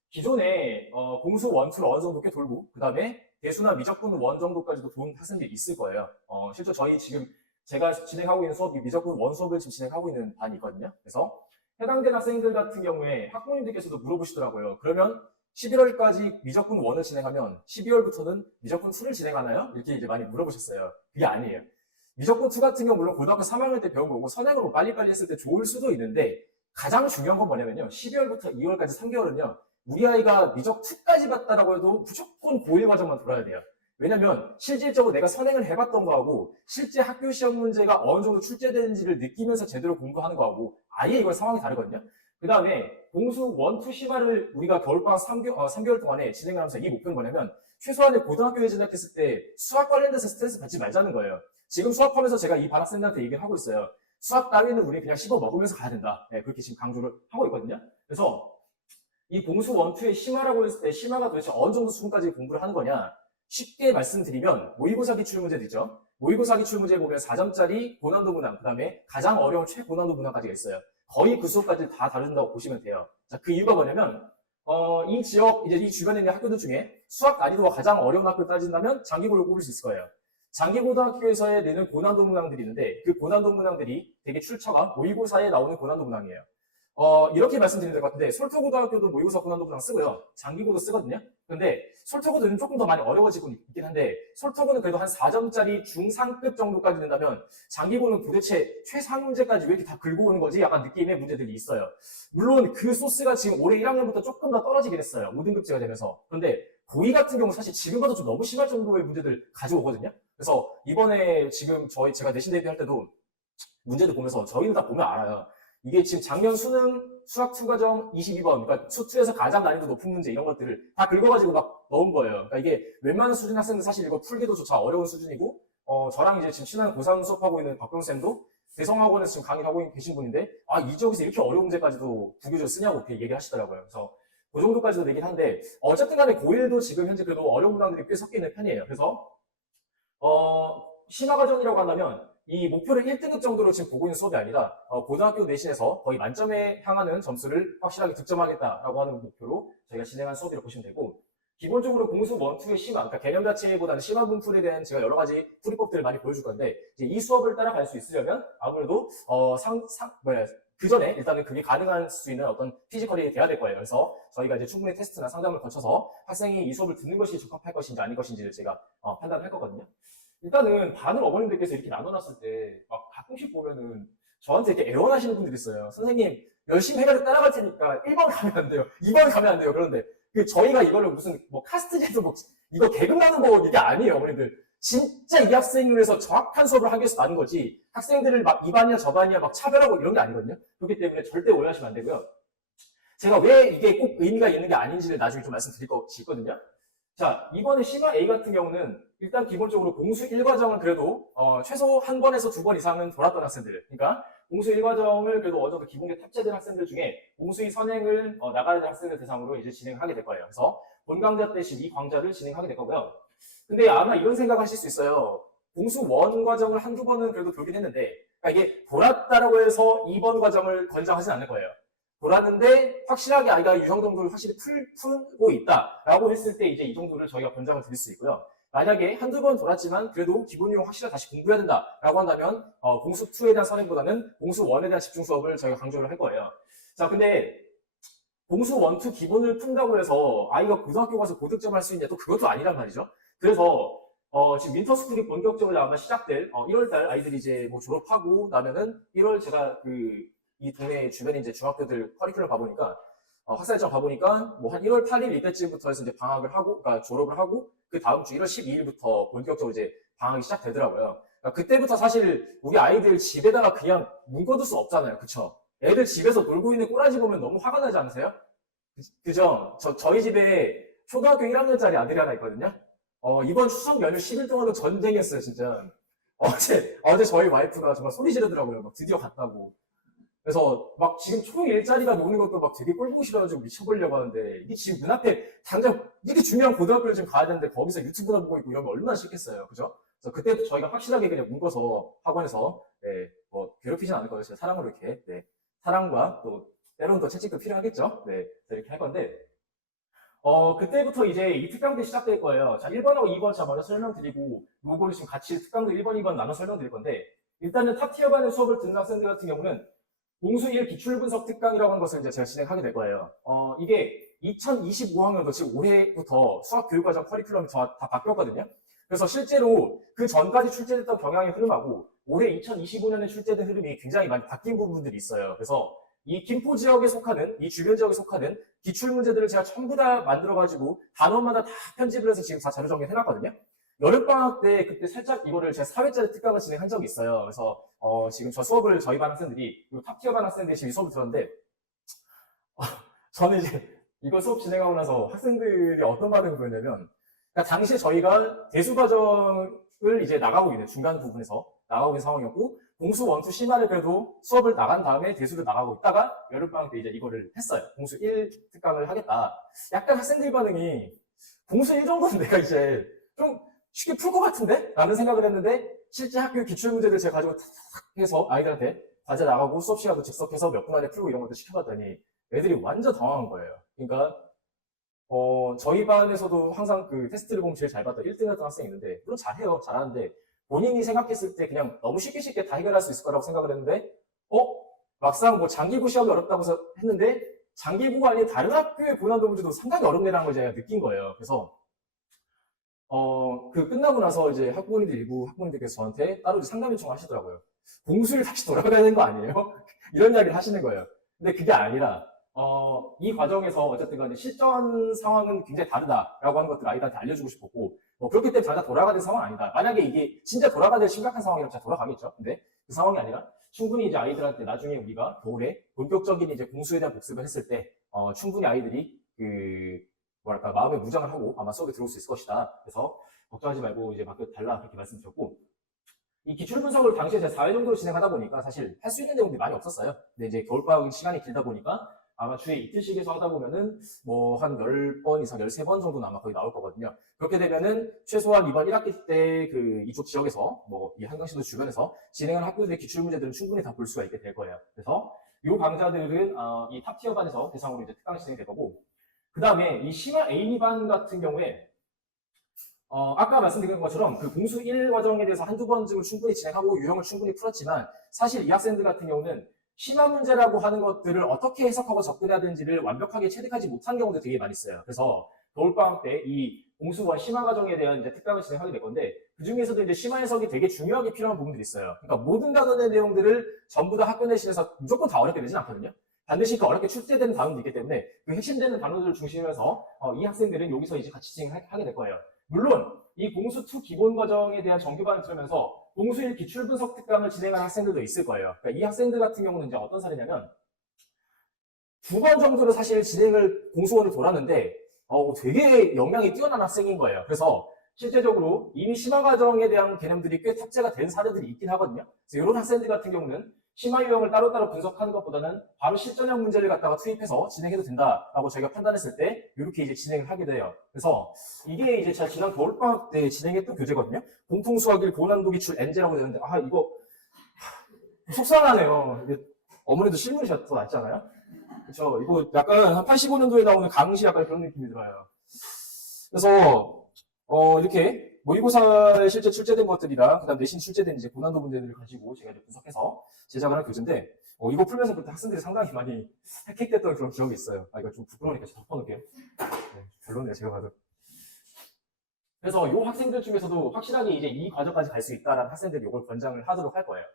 기존에 공수 1, 2를 어느 정도 꽤 돌고, 그 다음에 대수나 미적분 1 정도까지도 돈 학생들이 있을 거예요. 실제 저희 지금 제가 진행하고 있는 수업이 미적분 1 수업을 지금 진행하고 있는 반이 있거든요. 그래서 해당된 학생들 같은 경우에 학부모님들께서도 물어보시더라고요. 그러면 11월까지 미적분 1을 진행하면 12월부터는 미적분 2를 진행하나요? 이렇게 이제 많이 물어보셨어요. 그게 아니에요. 미적분 2 같은 경우 물론 고등학교 3학년 때 배운 거고 선행으로 빨리빨리 했을 때 좋을 수도 있는데 가장 중요한 건 뭐냐면요. 12월부터 2월까지 3개월은요. 우리 아이가 미적 2까지 봤다라고 해도 무조건 고1 과정만 돌아야 돼요. 왜냐면 실질적으로 내가 선행을 해봤던 거하고 실제 학교 시험 문제가 어느 정도 출제되는지를 느끼면서 제대로 공부하는 거하고 아예 이건 상황이 다르거든요. 그 다음에 공수 1, 2 심화를 우리가 겨울방학 3개월 동안에 진행을 하면서 이 목표는 뭐냐면 최소한의 고등학교에 진학했을 때 수학 관련돼서 스트레스 받지 말자는 거예요. 지금 수학하면서 제가 이 반 학생들한테 얘기를 하고 있어요. 수학 따위는 우리 그냥 씹어 먹으면서 가야 된다. 네, 그렇게 지금 강조를 하고 있거든요. 그래서 이 공수 1, 2의 심화라고 했을 때 심화가 도대체 어느 정도 수준까지 공부를 하는 거냐. 쉽게 말씀드리면 모의고사 기출 문제도 있죠. 모의고사 기출 문제에 보면 4점짜리 고난도 문항, 그 다음에 가장 어려운 최고난도 문항까지가 있어요. 거의 그 수업까지 다 다룬다고 보시면 돼요. 자, 그 이유가 뭐냐면 이 지역, 이제 이 주변에 있는 학교들 중에 수학 난이도가 가장 어려운 학교를 따진다면 장기고를 꼽을 수 있을 거예요. 장기고등학교에서의 내는 고난도 문항들이 있는데 그 고난도 문항들이 되게 출처가 모의고사에 나오는 고난도 문항이에요. 이렇게 말씀드리면 될 것 같은데 솔토고등학교도 모의고사 고난도 문항 쓰고요. 장기고도 쓰거든요. 근데 솔토고는 조금 더 많이 어려워지고 있긴 한데 솔토고는 그래도 한 4점짜리 중상급 정도까지 된다면 장기고는 도대체 최상 문제까지 왜 이렇게 다 긁고 오는 거지? 약간 느낌의 문제들이 있어요. 물론 그 소스가 지금 올해 1학년부터 조금 더 떨어지긴 했어요. 5등급제가 되면서. 그런데 고2 같은 경우 사실 지금 봐도 좀 너무 심할 정도의 문제들 가지고 오거든요. 그래서 이번에 지금 제가 내신 대비할 때도 문제들 보면서 저희는 다 보면 알아요. 이게 지금 작년 수능 수학 2 과정 22번, 그러니까 수2에서 가장 난이도 높은 문제 이런 것들을 다 긁어가지고 막 넣은 거예요. 그러니까 이게 웬만한 수준 학생들 사실 이거 풀기도 조차 어려운 수준이고, 저랑 이제 지금 친한 고3 수업하고 있는 박병쌤도 대성학원에서 지금 강의를 하고 계신 분인데, 이 지역에서 이렇게 어려운 문제까지도 부교재 쓰냐고 이렇게 얘기를 하시더라고요. 그래서 그 정도까지도 되긴 한데, 어쨌든 간에 고1도 지금 현재 그래도 어려운 문항들이 꽤 섞여 있는 편이에요. 그래서, 심화 과정이라고 한다면, 이 목표를 1등급 정도로 지금 보고 있는 수업이 아니라 고등학교 내신에서 거의 만점에 향하는 점수를 확실하게 득점하겠다라고 하는 목표로 저희가 진행한 수업이라고 보시면 되고 기본적으로 공수 1, 2의 심화, 그러니까 개념 자체보다는 심화 분풀에 대한 제가 여러 가지 풀이법들을 많이 보여줄 건데 이제 이 수업을 따라갈 수 있으려면 아무래도 그 전에 일단은 그게 가능할 수 있는 어떤 피지컬이 돼야 될 거예요. 그래서 저희가 이제 충분히 테스트나 상담을 거쳐서 학생이 이 수업을 듣는 것이 적합할 것인지 아닌 것인지를 제가 판단할 거거든요. 일단은 반을 어머님들께서 이렇게 나눠놨을 때 막 가끔씩 보면은 저한테 이렇게 애원하시는 분들이 있어요. 선생님 열심히 해가지고 따라갈 테니까 1번 가면 안 돼요. 2번 가면 안 돼요. 그런데 저희가 이거를 무슨 카스트 제도 이거 계급 나는 거 이게 아니에요. 어머님들 진짜 이 학생을 위해서 정확한 수업을 하기 위해서 나는 거지 학생들을 막 이 반이야 저 반이야 막 차별하고 이런 게 아니거든요. 그렇기 때문에 절대 오해하시면 안 되고요. 제가 왜 이게 꼭 의미가 있는 게 아닌지를 나중에 좀 말씀드릴 것이 있거든요. 자, 이번에 심화 A 같은 경우는 일단 기본적으로 공수 1과정은 그래도 최소 한 번에서 2번 이상은 돌았던 학생들, 그러니까 공수 1과정을 그래도 어느 정도 기본에 탑재된 학생들 중에 공수의 선행을 나가야 될 학생들 대상으로 이제 진행하게 될 거예요. 그래서 본 강좌 때 지금 이 강좌를 진행하게 될 거고요. 근데 아마 이런 생각하실 수 있어요. 공수 원 과정을 한두 번은 그래도 돌긴 했는데, 그러니까 이게 돌았다라고 해서 2번 과정을 권장하진 않을 거예요. 돌았는데 확실하게 아이가 유형 정도를 확실히 풀고 있다라고 했을 때 이제 이 정도를 저희가 권장을 드릴 수 있고요. 만약에 한두 번 돌았지만 그래도 기본 유형 확실하게 다시 공부해야 된다라고 한다면 공수 2에 대한 선행보다는 공수 1에 대한 집중 수업을 저희가 강조를 할 거예요. 자, 근데 공수 1, 2 기본을 푼다고 해서 아이가 고등학교 가서 고득점 할 수 있냐? 또 그것도 아니란 말이죠. 그래서 지금 윈터스쿨이 본격적으로 아마 시작될 1월달 아이들이 이제 뭐 졸업하고 나면은 1월 제가 이 동네 주변에 이제 중학교들 커리큘럼 봐보니까 학사일정 봐보니까 뭐 한 1월 8일 이때쯤부터 해서 이제 방학을 하고, 그러니까 졸업을 하고 그 다음 주 1월 12일부터 본격적으로 이제 방학이 시작되더라고요. 그러니까 그때부터 사실 우리 아이들 집에다가 그냥 묶어둘 수 없잖아요, 그쵸? 애들 집에서 놀고 있는 꼬라지 보면 너무 화가 나지 않으세요? 그죠? 저희 집에 초등학교 1학년짜리 아들이 하나 있거든요. 이번 추석 연휴 10일 동안은 전쟁이었어요, 진짜. 어제 저희 와이프가 정말 소리 지르더라고요. 막 드디어 갔다고. 그래서 막 지금 총 일자리가 노는 것도 막 되게 꼴보기 싫어가지고 미쳐보려고 하는데, 이게 지금 눈앞에 당장 이렇게 중요한 고등학교를 지금 가야 되는데 거기서 유튜브나 보고 있고 이러면 얼마나 싫겠어요. 그죠? 그래서 그때부터 저희가 확실하게 그냥 묶어서 학원에서, 네, 뭐 괴롭히진 않을 거예요. 제 사랑으로 이렇게, 네, 사랑과 또 때로는 또 채찍도 필요하겠죠. 네, 이렇게 할 건데, 그때부터 이제 이 특강도 시작될 거예요. 자, 1번하고 2번 자 먼저 설명드리고, 요거를 지금 같이 특강도 1번, 2번 나눠 설명드릴 건데, 일단은 탑티어반의 수업을 듣는 학생들 같은 경우는 공수 1 기출분석 특강이라고 하는 것을 이제 제가 진행하게 될 거예요. 이게 2025학년도 지금 올해부터 수학교육과정 커리큘럼이 다 바뀌었거든요. 그래서 실제로 그 전까지 출제됐던 경향의 흐름하고 올해 2025년에 출제된 흐름이 굉장히 많이 바뀐 부분들이 있어요. 그래서 이 김포 지역에 속하는, 이 주변 지역에 속하는 기출 문제들을 제가 전부 다 만들어가지고 단원마다 다 편집을 해서 지금 다 자료 정리를 해놨거든요. 여름방학 때 그때 살짝 이거를 제가 4회짜리 특강을 진행한 적이 있어요. 그래서 지금 저 수업을 저희 반 학생들이, 그리고 탑티어 반 학생들이 지금 이 수업을 들었는데, 저는 이제 이거 수업 진행하고 나서 학생들이 어떤 반응을 보였냐면, 그러니까 당시에 저희가 대수 과정을 이제 나가고 있는 중간 부분에서 나가고 있는 상황이었고, 공수 1, 2 심화를 그래도 수업을 나간 다음에 대수를 나가고 있다가 여름방학 때 이제 이거를 했어요. 공수 1 특강을 하겠다. 약간 학생들 반응이 공수 1 정도는 내가 이제 좀 쉽게 풀 것 같은데? 라는 생각을 했는데, 실제 학교 기출문제들 제가 가지고 탁 해서 아이들한테 과제 나가고 수업 시간도 즉석해서 몇 분 안에 풀고 이런 것도 시켜봤더니 애들이 완전 당황한 거예요. 그러니까 저희 반에서도 항상 그 테스트를 보면 제일 잘 봤던 1등 했던 학생이 있는데, 물론 잘해요. 잘하는데 본인이 생각했을 때 그냥 너무 쉽게 다 해결할 수 있을 거라고 생각을 했는데, 막상 뭐 장기고 시험이 어렵다고 했는데 장기고가 아닌 다른 학교의 고난도 문제도 상당히 어렵네라는 걸 제가 느낀 거예요. 그래서 끝나고 나서 이제 일부 학부모님들께서 저한테 따로 상담 요청을 하시더라고요. 공수를 다시 돌아가야 되는 거 아니에요? 이런 이야기를 하시는 거예요. 근데 그게 아니라, 이 과정에서 어쨌든 간에 실전 상황은 굉장히 다르다라고 하는 것들을 아이들한테 알려주고 싶었고, 그렇기 때문에 전혀 돌아가야 될 상황은 아니다. 만약에 이게 진짜 돌아가야 될 심각한 상황이라면 진짜 돌아가겠죠. 근데 그 상황이 아니라 충분히 이제 아이들한테 나중에 우리가 겨울에 본격적인 이제 공수에 대한 복습을 했을 때, 충분히 아이들이 마음의 무장을 하고 아마 수업에 들어올 수 있을 것이다. 그래서 걱정하지 말고 이제 맡겨달라. 그렇게 말씀드렸고, 이 기출 분석을 당시에 제가 4회 정도로 진행하다 보니까 사실 할 수 있는 내용들이 많이 없었어요. 근데 이제 겨울방학 시간이 길다 보니까 아마 주에 이틀씩에서 하다 보면은 뭐 한 10번 이상, 13번 정도는 아마 거의 나올 거거든요. 그렇게 되면은 최소한 이번 1학기 때 이쪽 지역에서 뭐 이 한강시도 주변에서 진행하는 학교들의 기출 문제들은 충분히 다 볼 수가 있게 될 거예요. 그래서 이 강좌들은 이 탑티어 반에서 대상으로 이제 특강이 진행될 거고, 그 다음에 이 심화 A2 반 같은 경우에 아까 말씀드린 것처럼 그 공수 1 과정에 대해서 한두 번쯤을 충분히 진행하고 유형을 충분히 풀었지만, 사실 이 학생들 같은 경우는 심화 문제라고 하는 것들을 어떻게 해석하고 접근해야 되는지를 완벽하게 체득하지 못한 경우도 되게 많이 있어요. 그래서 겨울방학 때 이 공수와 심화 과정에 대한 이제 특강을 진행하게 될 건데, 그 중에서도 이제 심화 해석이 되게 중요하게 필요한 부분들이 있어요. 그러니까 모든 단원의 내용들을 전부 다 학교 내신에서 무조건 다 어렵게 되진 않거든요. 반드시 그 어렵게 출제되는 단원도 있기 때문에 그 핵심되는 단원들을 중심으로 해서 이 학생들은 여기서 이제 같이 진행하게 될 거예요. 물론 이 공수 2 기본 과정에 대한 정규반을 들으면서 공수 1 기출 분석 특강을 진행하는 학생들도 있을 거예요. 그러니까 이 학생들 같은 경우는 이제 어떤 사례냐면, 2번 정도를 사실 공수원을 돌았는데 되게 역량이 뛰어난 학생인 거예요. 그래서 실제적으로 이미 심화 과정에 대한 개념들이 꽤 탑재가 된 사례들이 있긴 하거든요. 그래서 이런 학생들 같은 경우는 심화 유형을 따로따로 분석하는 것보다는 바로 실전형 문제를 갖다가 투입해서 진행해도 된다라고 저희가 판단했을 때 이렇게 이제 진행을 하게 돼요. 그래서 이게 이제 제가 지난 겨울방학 때 진행했던 교재거든요. 공통수학일 고난도 기출 N제라고 되는데 이거 속상하네요. 어머니도 실물이셔서 더 낫잖아요. 그쵸? 이거 약간 한 85년도에 나오는 강시 약간 그런 느낌이 들어요. 그래서 이렇게 모의고사에 실제 출제된 것들이랑 그다음 내신 출제된 이제 고난도 문제들을 가지고 제가 이제 분석해서 제작을 한 교재인데 이거 풀면서 그때 학생들이 상당히 많이 헥헥댔던 그런 기억이 있어요. 이거 좀 부끄러우니까 제가 덮어놓을게요. 네, 별로네요, 제가 봐도. 그래서 이 학생들 중에서도 확실하게 이제 이 과정까지 갈 수 있다라는 학생들이 이걸 권장을 하도록 할 거예요.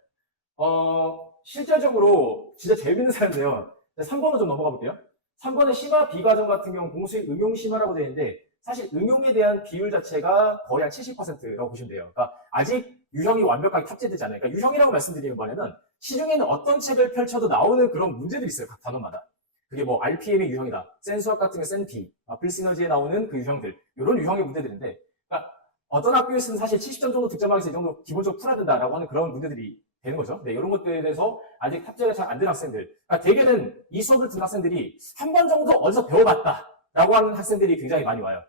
실제적으로 진짜 재밌는 사례인데요. 3번으로 좀 넘어가 볼게요. 3번의 심화 비과정 같은 경우 공수의 응용 심화라고 되어 있는데 사실 응용에 대한 비율 자체가 거의 한 70%라고 보시면 돼요. 그러니까 아직 유형이 완벽하게 탑재되지 않아요. 그러니까 유형이라고 말씀드리는 바에는 시중에는 어떤 책을 펼쳐도 나오는 그런 문제들이 있어요. 각 단원마다. 그게 뭐 RPM의 유형이다. 센수학 같은 게 센피, 필시너지에 나오는 그 유형들. 이런 유형의 문제들인데 그러니까 어떤 학교에서는 사실 70점 정도 득점하기 위해서 이 정도 기본적으로 풀어야 된다라고 하는 그런 문제들이 되는 거죠. 네, 이런 것들에 대해서 아직 탑재가 잘 안 된 학생들. 그러니까 대개는 이 수업을 든 학생들이 한 번 정도 어디서 배워봤다라고 하는 학생들이 굉장히 많이 와요.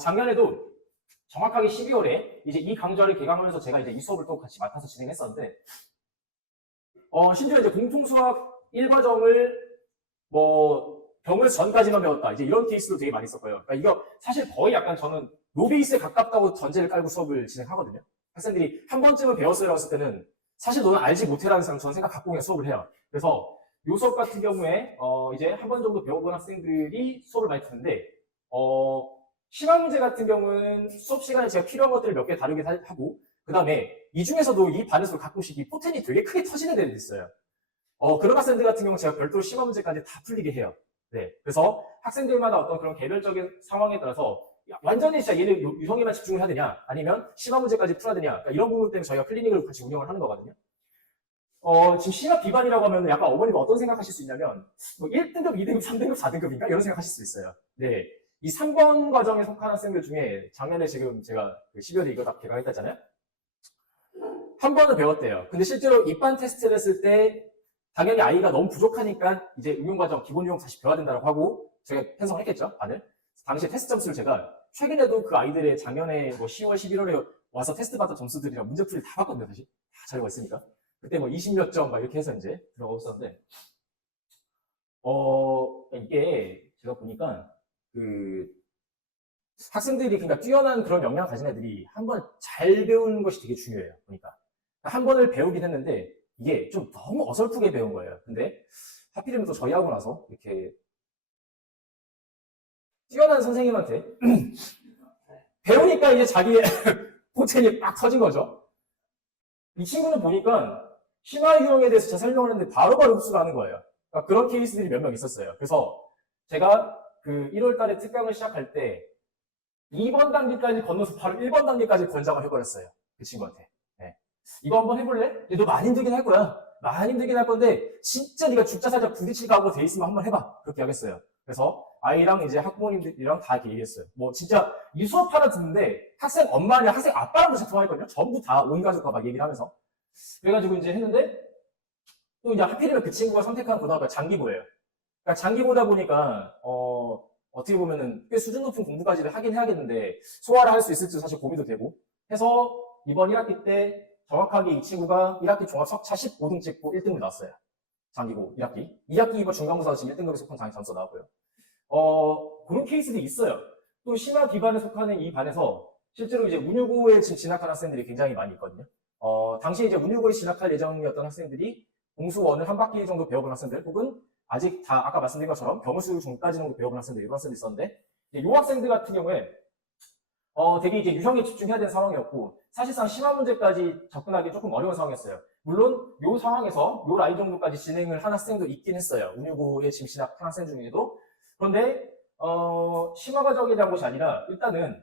작년에도 정확하게 12월에 이제 이 강좌를 개강하면서 제가 이제 이 수업을 또 같이 맡아서 진행했었는데, 심지어 이제 공통수학 1과정을 병을 전까지만 배웠다. 이제 이런 케이스도 되게 많이 있었고요. 그러니까 이거 사실 거의 약간 저는 노베이스에 가깝다고 전제를 깔고 수업을 진행하거든요. 학생들이 한 번쯤은 배웠어요 했을 때는 사실 너는 알지 못해라는 저는 생각 갖고 그냥 수업을 해요. 그래서 요 수업 같은 경우에 이제 한 번 정도 배워본 학생들이 수업을 많이 듣는데 심화 문제 같은 경우는 수업 시간에 제가 필요한 것들을 몇 개 다루게 하고 그 다음에 이 중에서도 이 반에서 가끔씩 이 포텐이 되게 크게 터지는 데도 있어요. 그런 학생들 같은 경우는 제가 별도로 심화 문제까지 다 풀리게 해요. 네. 그래서 학생들마다 어떤 그런 개별적인 상황에 따라서 완전히 진짜 얘는 유형에만 집중을 해야 되냐 아니면 심화 문제까지 풀어야 되냐 그러니까 이런 부분 때문에 저희가 클리닉을 같이 운영을 하는 거거든요. 지금 심화 비반이라고 하면 약간 어머니가 어떤 생각하실 수 있냐면 1등급, 2등급, 3등급, 4등급인가? 이런 생각하실 수 있어요. 네. 이 3번 과정에 속한 학생들 중에 작년에 지금 제가 12월에 이거 다 개강했다잖아요. 한 번은 배웠대요. 근데 실제로 입반 테스트를 했을 때 당연히 아이가 너무 부족하니까 이제 응용과정 기본 유형 다시 배워야 된다고 하고 저희가 편성을 했겠죠, 반을. 당시에 테스트 점수를 제가 최근에도 그 아이들의 작년에 10월, 11월에 와서 테스트 받은 점수들이랑 문제풀이 다 봤거든요, 사실. 다 자료가 있으니까. 그때 20몇 점 막 이렇게 해서 이제 들어가고 있었는데, 이게 제가 보니까 학생들이 그러니까 뛰어난 그런 역량을 가진 애들이 한번 잘 배우는 것이 되게 중요해요, 보니까. 한 번을 배우긴 했는데, 이게 좀 너무 어설프게 배운 거예요. 근데 하필이면 또 저희 하고 나서 이렇게 뛰어난 선생님한테 배우니까 이제 자기의 포텐이 막 터진 거죠. 이 친구는 보니까 심화 유형에 대해서 제가 설명을 했는데 바로바로 흡수를 하는 거예요. 그러니까 그런 케이스들이 몇 명 있었어요. 그래서 제가 1월 달에 특강을 시작할 때 2번 단계까지 건너서 바로 1번 단계까지 권장을 해버렸어요. 그 친구한테. 네. 이거 한번 해볼래? 근데 너 많이 힘들긴 할 거야. 많이 힘들긴 할 건데 진짜 네가 죽자 살짝 부딪힐 각오로 돼 있으면 한번 해봐. 그렇게 하겠어요. 그래서 아이랑 이제 학부모님들이랑 다 이렇게 얘기했어요. 진짜 이 수업 하나 듣는데 학생 엄마랑 학생 아빠랑도 제가 통화했거든요. 전부 다 온 가족과 막 얘기를 하면서. 그래가지고 이제 했는데 또 이제 하필이면 그 친구가 선택한 고등학교가 장기고예요. 그러니까 장기보다 보니까 어떻게 보면은 꽤 수준 높은 공부까지를 하긴 해야겠는데 소화를 할 수 있을지 사실 고민도 되고 해서 이번 1학기 때 정확하게 이 친구가 1학기 종합 석차 15등 찍고 1등급 나왔어요. 장기고 1학기. 2학기 이번 중간고사 지금 1등급에 속한 장기 점수 나왔고요. 그런 케이스들이 있어요. 또 심화 비반에 속하는 이 반에서 실제로 이제 운유고에 지금 진학한 학생들이 굉장히 많이 있거든요. 당시에 이제 운유고에 진학할 예정이었던 학생들이 공수원을 한 바퀴 정도 배워본 학생들 혹은 아직 다 아까 말씀드린 것처럼 병수 중까지 정도 배워본 학생들 이런 학생들이 있었는데 이 학생들 같은 경우에 되게 이제 유형에 집중해야 되는 상황이었고 사실상 심화 문제까지 접근하기 조금 어려운 상황이었어요. 물론 이 상황에서 이 라인 정도까지 진행을 한 학생도 있긴 했어요. 운유고에 지금 진학한 학생 중에도. 그런데 심화 과정에 대한 것이 아니라 일단은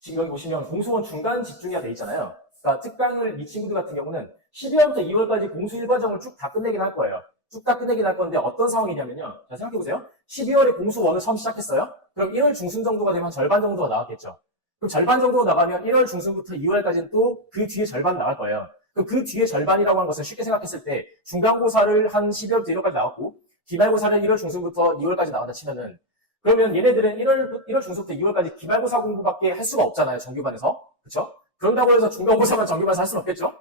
지금 여기 보시면 공수원 중간 집중이가 돼 있잖아요. 그러니까 특강을 이 친구들 같은 경우는 12월부터 2월까지 공수 1과정을 쭉 다 끝내긴 할 거예요. 쭉 다 끝내긴 할 건데 어떤 상황이냐면요. 자, 생각해보세요. 12월에 공수 1을 처음 시작했어요. 그럼 1월 중순 정도가 되면 절반 정도가 나왔겠죠. 그럼 절반 정도 나가면 1월 중순부터 2월까지는 또 그 뒤에 절반 나갈 거예요. 그럼 그 뒤에 절반이라고 하는 것은 쉽게 생각했을 때 중간고사를 한 12월부터 1월까지 나왔고 기말고사를 1월 중순부터 2월까지 나왔다 치면은 그러면 얘네들은 1월 중순부터 2월까지 기말고사 공부밖에 할 수가 없잖아요. 정규반에서. 그렇죠? 그런다고 해서 중간고사만 정규반에서 할 수는 없겠죠?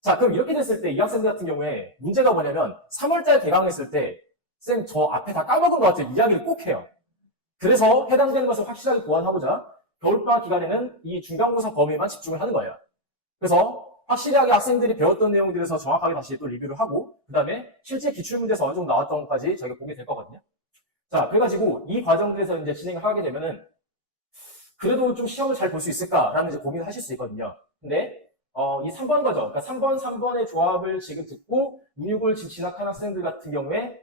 자, 그럼 이렇게 됐을 때 이 학생들 같은 경우에 문제가 뭐냐면 3월달 개강했을 때 쌤 저 앞에 다 까먹은 것 같아요. 이야기를 꼭 해요. 그래서 해당되는 것을 확실하게 보완하고자 겨울방학 기간에는 이 중간고사 범위만 집중을 하는 거예요. 그래서 확실하게 학생들이 배웠던 내용들에서 정확하게 다시 또 리뷰를 하고 그 다음에 실제 기출문제에서 어느 정도 나왔던 것까지 저희가 보게 될 거거든요. 자, 그래가지고 이 과정들에서 이제 진행을 하게 되면은 그래도 좀 시험을 잘 볼 수 있을까라는 이제 고민을 하실 수 있거든요. 근데 이 3번 과정, 그러니까 3번의 조합을 지금 듣고 운육을 지금 진학한 학생들 같은 경우에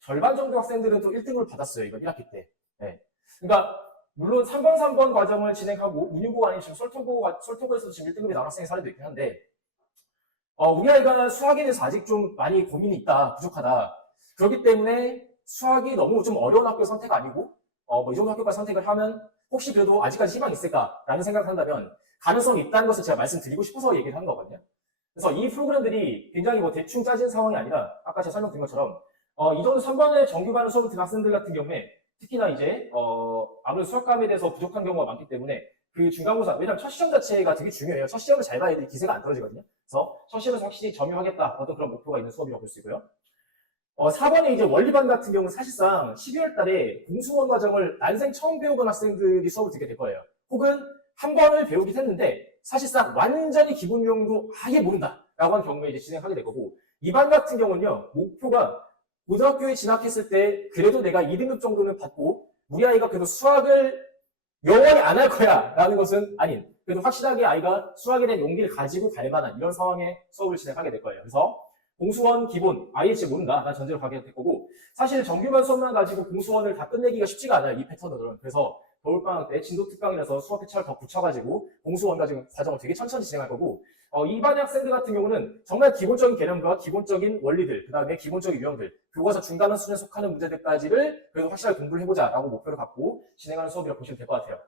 절반 정도 학생들은 또 1등을 받았어요. 이건 1학기 때. 네. 그러니까 물론 3번 과정을 진행하고 운유고가 아닌 지금 솔토고에서도 지금 1등급이 나온 학생의 사례도 있긴 한데 우리 아이가 수학에 대해서 아직 좀 많이 고민이 있다, 부족하다. 그렇기 때문에 수학이 너무 좀 어려운 학교 선택 아니고 이 정도 학교까지 선택을 하면 혹시 그래도 아직까지 희망이 있을까라는 생각을 한다면 가능성이 있다는 것을 제가 말씀드리고 싶어서 얘기를 한 거거든요. 그래서 이 프로그램들이 굉장히 뭐 대충 짜진 상황이 아니라 아까 제가 설명드린 것처럼 이 정도 3번의 정규반을 수업을 듣는 학생들 같은 경우에 특히나 이제 아무래도 수학감에 대해서 부족한 경우가 많기 때문에 그 중간고사, 왜냐면 첫 시험 자체가 되게 중요해요. 첫 시험을 잘 봐야 애들이 기세가 안 떨어지거든요. 그래서 첫 시험에서 확실히 점유하겠다 어떤 그런 목표가 있는 수업이라고 볼 수 있고요. 4번에 이제 원리반 같은 경우는 사실상 12월 달에 공수원 과정을 난생 처음 배워본 학생들이 수업을 듣게 될 거예요. 혹은 한 번을 배우긴 했는데 사실상 완전히 기본 용도 아예 모른다라고 하는 경우에 이제 진행하게 될 거고, 이 반 같은 경우는요, 목표가 고등학교에 진학했을 때 그래도 내가 2등급 정도는 받고 우리 아이가 그래도 수학을 영원히 안 할 거야 라는 것은 아닌, 그래도 확실하게 아이가 수학에 대한 용기를 가지고 갈 만한 이런 상황의 수업을 진행하게 될 거예요. 그래서 공수원 기본 아예 진짜 모른다 라는 전제로 가게 될 거고, 사실 정규반 수업만 가지고 공수원을 다 끝내기가 쉽지가 않아요, 이 패턴들은. 그래서 겨울방학 때 진도 특강이라서 수업 회차를 더 붙여가지고 공수원 가지고 과정을 되게 천천히 진행할 거고, 이 반의 학생들 같은 경우는 정말 기본적인 개념과 기본적인 원리들, 그 다음에 기본적인 유형들, 교과서 중간원 수준에 속하는 문제들까지를 그래도 확실하게 공부를 해보자라고 목표를 갖고 진행하는 수업이라고 보시면 될 것 같아요.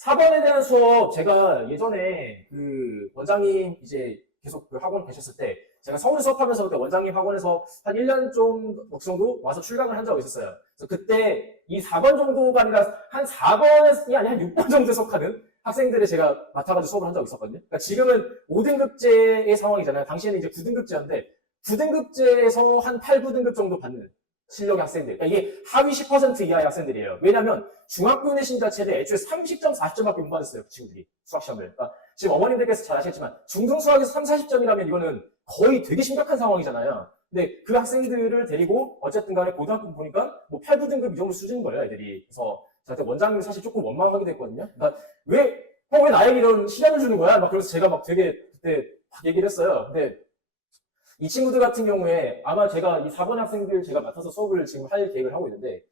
4번에 대한 수업, 제가 예전에 그 원장님 이제 계속 그 학원 계셨을 때 제가 서울 수업하면서 그때 원장님 학원에서 한 1년 좀 정도 와서 출강을 한 적이 있었어요. 그래서 그때 이 4번 정도가 아니라 한 4번이 아니라 한 6번 정도에 속하는 학생들을 제가 맡아가지고 수업을 한 적이 있었거든요. 그러니까 지금은 5등급제의 상황이잖아요. 당시에는 이제 9등급제였는데 9등급제에서 한 8, 9등급 정도 받는 실력의 학생들. 그러니까 이게 하위 10% 이하의 학생들이에요. 왜냐하면 중학교 내신 자체를 애초에 30점, 40점밖에 못 받았어요. 그 친구들이 수학시험을. 그러니까 지금 어머님들께서 잘 아시겠지만 중등수학에서 3, 40점이라면 이거는 거의 되게 심각한 상황이잖아요. 근데 그 학생들을 데리고 어쨌든 간에 고등학교 보니까 뭐 8, 9등급 이 정도 수준인 거예요, 애들이. 그래서 저한테 원장님이 사실 조금 원망하게 됐거든요. 그러니까 왜 나에게 이런 시간을 주는 거야? 막 그래서 제가 막 되게 그때 막 얘기를 했어요. 근데 이 친구들 같은 경우에 아마 제가 이 4번 학생들 제가 맡아서 수업을 지금 할 계획을 하고 있는데,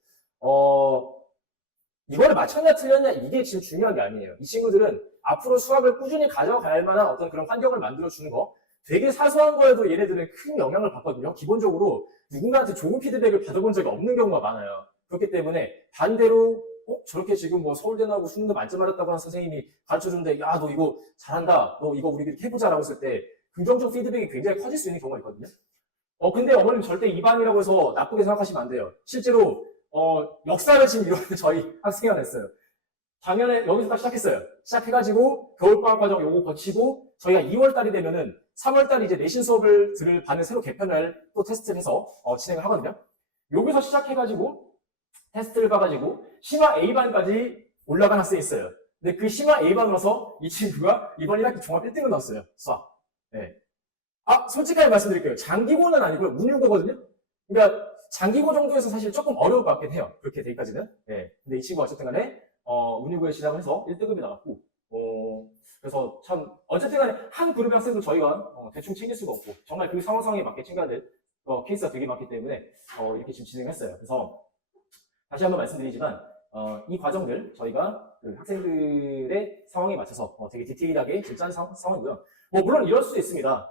이거를 맞췄냐 틀렸냐 이게 지금 중요한 게 아니에요. 이 친구들은 앞으로 수학을 꾸준히 가져갈 만한 어떤 그런 환경을 만들어주는 거, 되게 사소한 거에도 얘네들은 큰 영향을 받거든요. 기본적으로 누군가한테 좋은 피드백을 받아본 적이 없는 경우가 많아요. 그렇기 때문에 반대로 저렇게 지금 뭐 서울대 나오고 수능도 만점 맞았다고 하는 선생님이 가르쳐주는데 야 너 이거 잘한다, 너 이거 우리 이렇게 해보자라고 했을 때 긍정적 피드백이 굉장히 커질 수 있는 경우가 있거든요. 근데 어머님 절대 이 반이라고 해서 나쁘게 생각하시면 안 돼요. 실제로 역사를 지금 이루는 저희 학생이 하나 있어요. 작년에 여기서 딱 시작했어요. 시작해가지고 겨울방학 과정 요거 거치고 저희가 2월달이 되면은 3월달 이제 내신 수업을 들을 반을 새로 개편을 또 테스트를 해서 진행을 하거든요. 여기서 시작해가지고 테스트를 봐가지고 심화 A반까지 올라간 학생이 있어요. 근데 그 심화 A반으로서 이 친구가 이번 1학기 종합 1등을 나왔어요. 수학. 네. 솔직하게 말씀드릴게요. 장기고는 아니고요. 운율고거든요. 그러니까 장기고 정도에서 사실 조금 어려울 것 같긴 해요. 그렇게 되기까지는. 네. 근데 이 친구가 어쨌든 간에 운율고에 시작을 해서 1등급이 나왔고, 그래서 참 어쨌든 간에 한 그룹의 학생도 저희가 대충 챙길 수가 없고 정말 그 상황에 맞게 챙겨야 될 케이스가 되게 많기 때문에 이렇게 지금 진행했어요. 그래서 다시 한번 말씀드리지만 이 과정들 저희가 그 학생들의 상황에 맞춰서 되게 디테일하게 짠 상황이고요. 물론 이럴 수도 있습니다.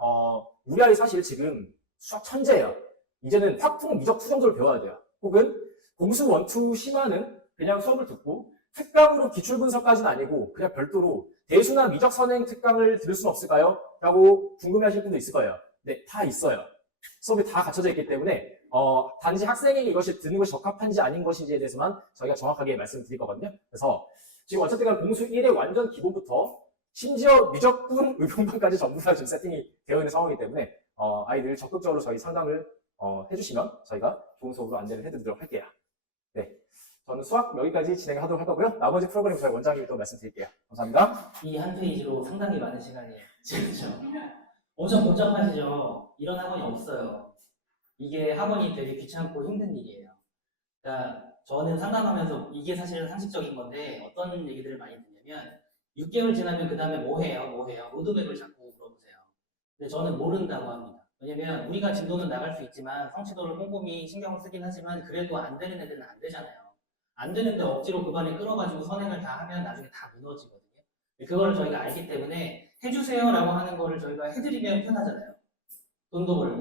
우리 아이 사실 지금 수학 천재예요. 이제는 확풍 미적 투 정도를 배워야 돼요. 혹은 공수 원투 심화는 그냥 수업을 듣고 특강으로 기출분석까지는 아니고 그냥 별도로 대수나 미적 선행 특강을 들을 수는 없을까요? 라고 궁금해하실 분도 있을 거예요. 네, 다 있어요. 수업이 다 갖춰져 있기 때문에 단지 학생에게 이것이 듣는 것이 적합한지 아닌 것인지에 대해서만 저희가 정확하게 말씀드릴 거거든요. 그래서 지금 어쨌든 간 공수 1의 완전 기본부터 심지어 미적분, 의문반까지 전부 다 지금 세팅이 되어 있는 상황이기 때문에 아이들 적극적으로 저희 상담을 해주시면 저희가 좋은 수업으로 안내를 해드리도록 할게요. 네, 저는 수학 여기까지 진행하도록 할 거고요. 나머지 프로그램 저희 원장님이 또 말씀드릴게요. 감사합니다. 이 한 페이지로 상당히 많은 시간이 지금죠. 엄청 복잡하시죠? 이런 학원이 없어요. 이게 학원이 되게 귀찮고 힘든 일이에요. 그러니까 저는 상담하면서 이게 사실은 상식적인 건데 어떤 얘기들을 많이 듣냐면 6개월 지나면 그 다음에 뭐 해요? 뭐 해요? 로드맵을 자꾸 물어보세요. 근데 저는 모른다고 합니다. 왜냐면 우리가 진도는 나갈 수 있지만 성취도를 꼼꼼히 신경을 쓰긴 하지만 그래도 안 되는 애들은 안 되잖아요. 안 되는데 억지로 그 반에 끌어가지고 선행을 다 하면 나중에 다 무너지거든요. 그거를 저희가 알기 때문에 해주세요라고 하는 거를 저희가 해드리면 편하잖아요. 돈도 벌고.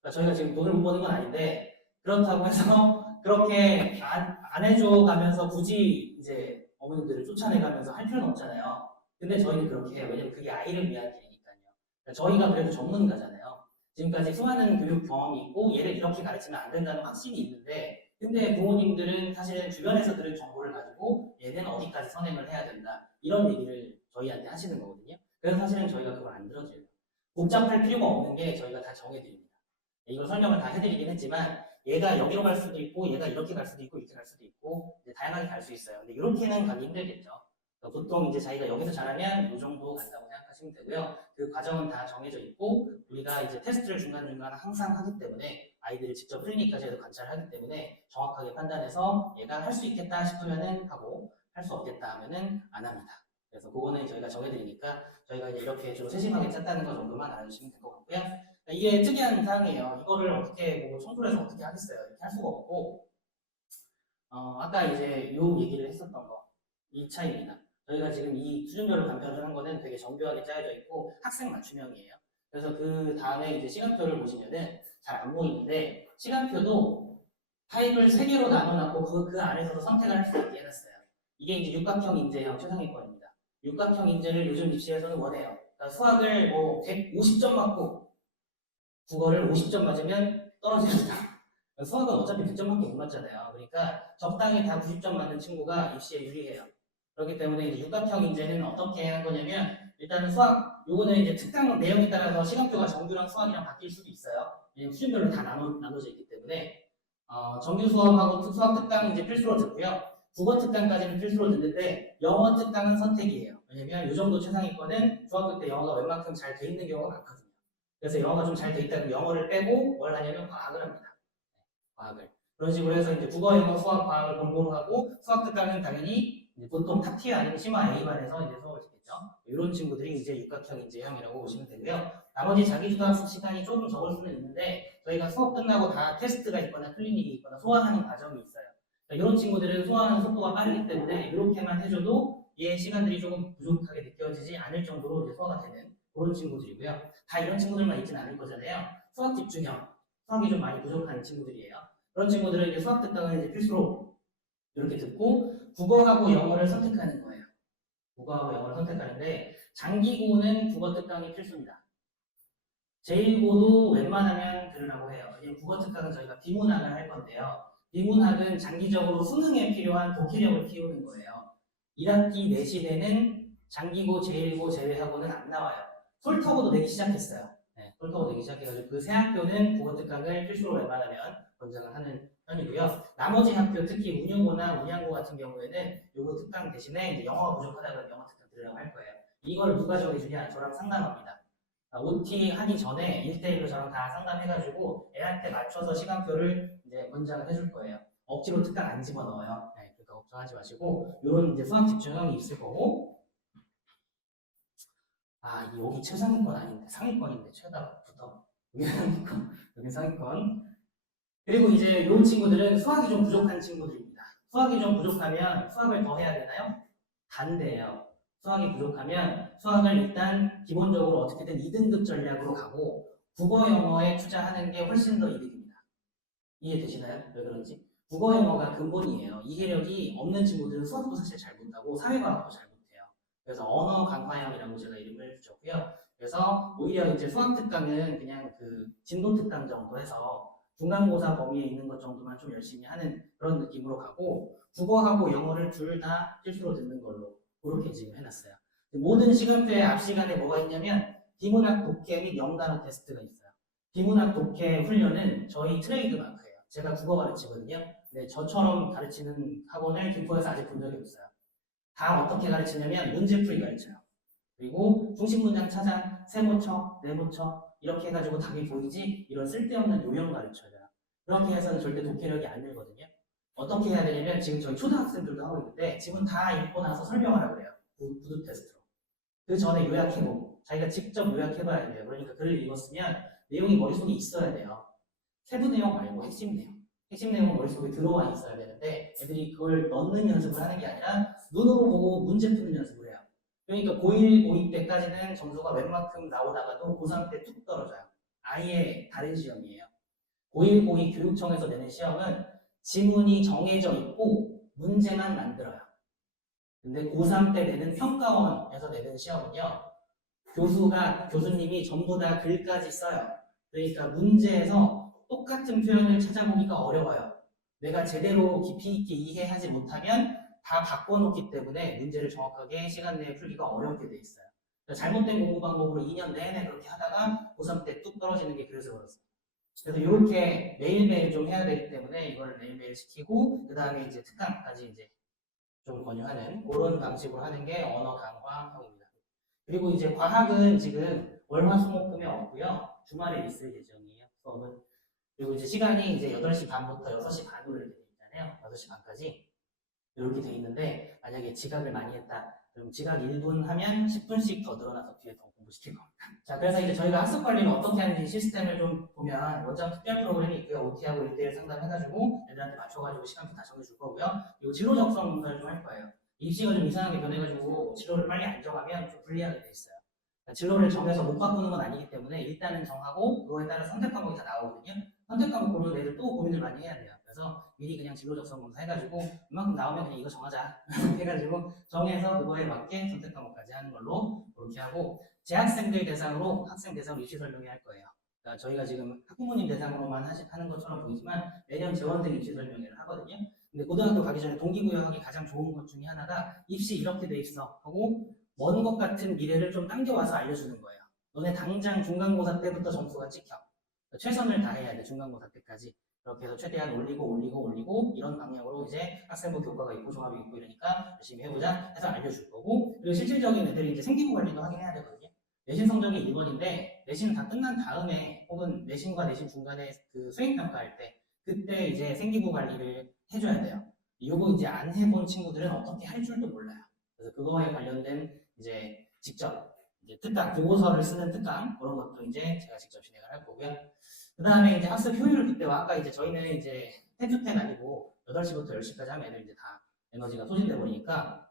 그러니까 저희가 지금 돈을 못 버는 건 아닌데 그렇다고 해서 그렇게 안 해줘가면서 굳이 이제 어머님들을 쫓아내가면서 할 필요는 없잖아요. 근데 저희는 그렇게 해요. 왜냐면 그게 아이를 위한 길이니까요. 그러니까 저희가 그래도 전문가잖아요. 지금까지 수많은 교육 경험이 있고 얘를 이렇게 가르치면 안 된다는 확신이 있는데 근데 부모님들은 사실은 주변에서 들은 정보를 가지고 얘는 어디까지 선행을 해야 된다. 이런 얘기를 저희한테 하시는 거거든요. 그래서 사실은 저희가 그걸 안 들어줘요. 복잡할 필요가 없는 게 저희가 다 정해드립니다. 이걸 설명을 다 해드리긴 했지만 얘가 여기로 갈 수도 있고 얘가 이렇게 갈 수도 있고 이렇게 갈 수도 있고 이제 다양하게 갈 수 있어요. 근데 이렇게는 가기 힘들겠죠. 보통 이제 자기가 여기서 잘하면 이 정도 간다고 생각하시면 되고요. 그 과정은 다 정해져 있고 우리가 이제 테스트를 중간중간 항상 하기 때문에 아이들을 직접 클리닉까지 해서 관찰하기 때문에 정확하게 판단해서 얘가 할 수 있겠다 싶으면은 하고 할 수 없겠다 하면은 안 합니다. 그래서 그거는 저희가 정해드리니까 저희가 이제 이렇게 좀 세심하게 짰다는 거 정도만 알아주시면 될 것 같고요. 이게 특이한 사항이에요. 이거를 어떻게 뭐 청소를 해서 어떻게 하겠어요? 이렇게 할 수가 없고 아까 이제 요 얘기를 했었던 거 이 차이입니다. 저희가 지금 이 수준별로 간편을 한 거는 되게 정교하게 짜여져 있고 학생 맞춤형이에요. 그래서 그 다음에 이제 시간표를 보시면은 잘 안 보이는데 시간표도 타입을 3개로 나눠놨고 그 안에서도 선택을 할 수 있게 해놨어요. 이게 이제 육각형 인재형 최상위권입니다. 육각형 인재를 요즘 입시에서는 원해요. 그러니까 수학을 뭐 150점 맞고 국어를 50점 맞으면 떨어집니다. 수학은 어차피 100점밖에 못 맞잖아요. 그러니까 적당히 다 90점 맞는 친구가 입시에 유리해요. 그렇기 때문에 이제 육각형 인재는 어떻게 한 거냐면 일단은 수학 요거는 이제 특강 내용에 따라서 시간표가 정규랑 수학이랑 바뀔 수도 있어요. 수준별로 다 나눠져 있기 때문에 정규 수업하고 수학 특강 이제 필수로 듣고요. 국어 특강까지는 필수로 듣는데 영어 특강은 선택이에요. 왜냐면 요 정도 최상위권은 중학교 때 영어가 웬만큼 잘 돼 있는 경우가 많거든요. 그래서 영어가 좀 잘 돼 있다면 영어를 빼고 뭘 하냐면 과학을 합니다. 과학을. 그런 식으로 해서 이제 국어, 영어, 수학, 과학을 골고루 하고 수학 특강은 당연히 이제 보통 탑티어 아니면 심화 A반에서 이제 수업을 듣겠죠. 이런 친구들이 이제 육각형 인재형이라고 보시면 되고요. 나머지 자기주도학습 시간이 조금 적을 수는 있는데 저희가 수업 끝나고 다 테스트가 있거나 클리닉이 있거나 소화하는 과정이 있어요. 그러니까 이런 친구들은 소화하는 속도가 빠르기 때문에 이렇게만 해줘도 얘 시간들이 조금 부족하게 느껴지지 않을 정도로 이제 소화가 되는 그런 친구들이고요. 다 이런 친구들만 있지는 않을 거잖아요. 수학 집중형, 수학이 좀 많이 부족한 친구들이에요. 그런 친구들은 이제 수학 특강을 이제 필수로 이렇게 듣고 국어하고 영어를 선택하는 거예요. 국어하고 영어를 선택하는데 장기고는 국어 특강이 필수입니다. 제1고도 웬만하면 들으라고 해요. 국어 특강은 저희가 비문학을 할 건데요. 비문학은 장기적으로 수능에 필요한 독해력을 키우는 거예요. 1학기 내신에는 장기고, 제1고 제외하고는 안 나와요. 솔터고도 내기 시작했어요. 네, 솔터고 내기 시작해가지고 그 세 학교는 국어 특강을 필수로 웬만하면 권장을 하는 편이고요. 나머지 학교, 특히 운영고나 운양고 같은 경우에는 요거 특강 대신에 이제 영어가 부족하다면 영어 특강 들으라고 할 거예요. 이걸 누가 정해주냐? 저랑 상담합니다. OT 하기 전에 1대1로 저랑 다 상담해가지고 애한테 맞춰서 시간표를 이제 권장을 해줄 거예요. 억지로 특강 안 집어넣어요. 네, 그러니까 걱정하지 마시고 요런 이제 수학 집중형이 있을 거고 여기 최상위권 아닌데 상위권인데 최다 붙어 여기 상위권 여기 상위권 그리고 이제 요 친구들은 수학이 좀 부족한 친구들입니다. 수학이 좀 부족하면 수학을 더 해야 되나요? 반대예요. 수학이 부족하면 수학을 일단 기본적으로 어떻게든 2등급 전략으로 가고 국어 영어에 투자하는 게 훨씬 더 이득입니다. 이해되시나요? 왜 그런지? 국어 영어가 근본이에요. 이해력이 없는 친구들은 수학도 사실 잘 못하고 사회과학도 잘 못해요. 그래서 언어 강화형이라고 제가 이름을 붙였고요. 그래서 오히려 이제 수학 특강은 그냥 그 진도 특강 정도 해서 중간고사 범위에 있는 것 정도만 좀 열심히 하는 그런 느낌으로 가고 국어하고 영어를 둘 다 필수로 듣는 걸로 그렇게 지금 해놨어요. 모든 시간대에 앞 시간에 뭐가 있냐면 비문학 독해 및 영단어 테스트가 있어요. 비문학 독해 훈련은 저희 트레이드 마크예요. 제가 국어 가르치거든요. 네, 저처럼 가르치는 학원을 김포에서 아직 본 적이 없어요. 다 어떻게 가르치냐면 문제풀이 가르쳐요. 그리고 중심 문장 찾아, 세모쳐, 네모쳐 이렇게 해가지고 답이 보이지 이런 쓸데없는 요령 가르쳐줘요. 그렇게 해서는 절대 독해력이 안 늘거든요. 어떻게 해야 되냐면 지금 저희 초등학생들도 하고 있는데 지금 다 읽고 나서 설명하라고 그래요. 구두 테스트로. 그 전에 요약해보고 자기가 직접 요약해봐야 돼요. 그러니까 글을 읽었으면 내용이 머릿속에 있어야 돼요. 세부 내용 말고 핵심 내용. 핵심 내용은 머릿속에 들어와 있어야 되는데 애들이 그걸 넣는 연습을 하는 게 아니라 눈으로 보고 문제 푸는 연습을 해요. 그러니까 고1, 고2 때까지는 점수가 웬만큼 나오다가도 고3 때 툭 떨어져요. 아예 다른 시험이에요. 고1, 고2 교육청에서 내는 시험은 지문이 정해져 있고 문제만 만들어요. 근데 고3 때 내는 평가원에서 내는 시험은요. 교수님이 전부 다 글까지 써요. 그러니까 문제에서 똑같은 표현을 찾아보기가 어려워요. 내가 제대로 깊이 있게 이해하지 못하면 다 바꿔놓기 때문에 문제를 정확하게 시간 내에 풀기가 어렵게 돼 있어요. 그러니까 잘못된 공부 방법으로 2년 내내 그렇게 하다가 고3 때 뚝 떨어지는 게 그래서 그렇습니다. 그래서 이렇게 매일매일 좀 해야 되기 때문에 이걸 매일매일 시키고 그 다음에 이제 특강까지 이제 좀 권유하는 그런 방식으로 하는 게 언어 강화형입니다. 그리고 이제 과학은 지금 월화수목금에 없고요. 주말에 있을 예정이에요. 수업은. 그리고 이제 시간이 이제 8시 반부터 6시 반으로 이렇게 돼 있잖아요. 6시 반까지. 이렇게 돼 있는데 만약에 지각을 많이 했다. 그럼 지각 1분 하면 10분씩 더 늘어나서 뒤에 더 공부시킬 겁니다. 자, 그래서 이제 저희가 학습 관리를 어떻게 하는지 시스템을 좀 보면 원장 특별 프로그램이 있고요. OT하고 1대1 상담해가지고 애들한테 맞춰가지고 시간표 다 정해줄 거고요. 그리고 진로 적성 검사를 좀 할 거예요. 입시가 좀 이상하게 변해가지고 진로를 빨리 안 정하면 좀 불리하게 돼 있어요. 그러니까 진로를 정해서 못 바꾸는 건 아니기 때문에 일단은 정하고 그거에 따라 선택 과목이 다 나오거든요. 선택 과목 고르는 애들 또 고민을 많이 해야 돼요. 그래서 미리 그냥 진로 적성 검사 해가지고 이만큼 나오면 그냥 이거 정하자 해가지고 정해서 그거에 맞게 선택 과목까지 하는 걸로 그렇게 하고 재학생들 대상으로 학생 대상으로 입시 설명회 할 거예요. 그러니까 저희가 지금 학부모님 대상으로만 하는 것처럼 보이지만 매년 재원생 입시 설명회를 하거든요. 근데 고등학교 가기 전에 동기부여하기 가장 좋은 것 중에 하나가 입시 이렇게 돼 있어 하고 먼 것 같은 미래를 좀 당겨와서 알려주는 거예요. 너네 당장 중간고사 때부터 점수가 찍혀. 최선을 다해야 돼 중간고사 때까지. 그렇게 해서 최대한 올리고 이런 방향으로 이제 학생부 교과가 있고 종합이 있고 이러니까 열심히 해보자 해서 알려줄 거고 그리고 실질적인 애들이 이제 생기부 관리도 하긴 해야 되거든요. 내신 성적이 1번인데 내신은 다 끝난 다음에 혹은 내신과 내신 중간에 그 수행평가할 때 그때 이제 생기부 관리를 해줘야 돼요. 이거 이제 안 해본 친구들은 어떻게 할 줄도 몰라요. 그래서 그거에 관련된 이제 직접 이제 특강 보고서를 쓰는 특강 그런 것도 이제 제가 직접 진행을 할 거고요. 그 다음에 이제 학습 효율 그때와 아까 이제 저희는 이제 10to 10 아니고 8시부터 10시까지 하면 애들 이제 다 에너지가 소진돼 버리니까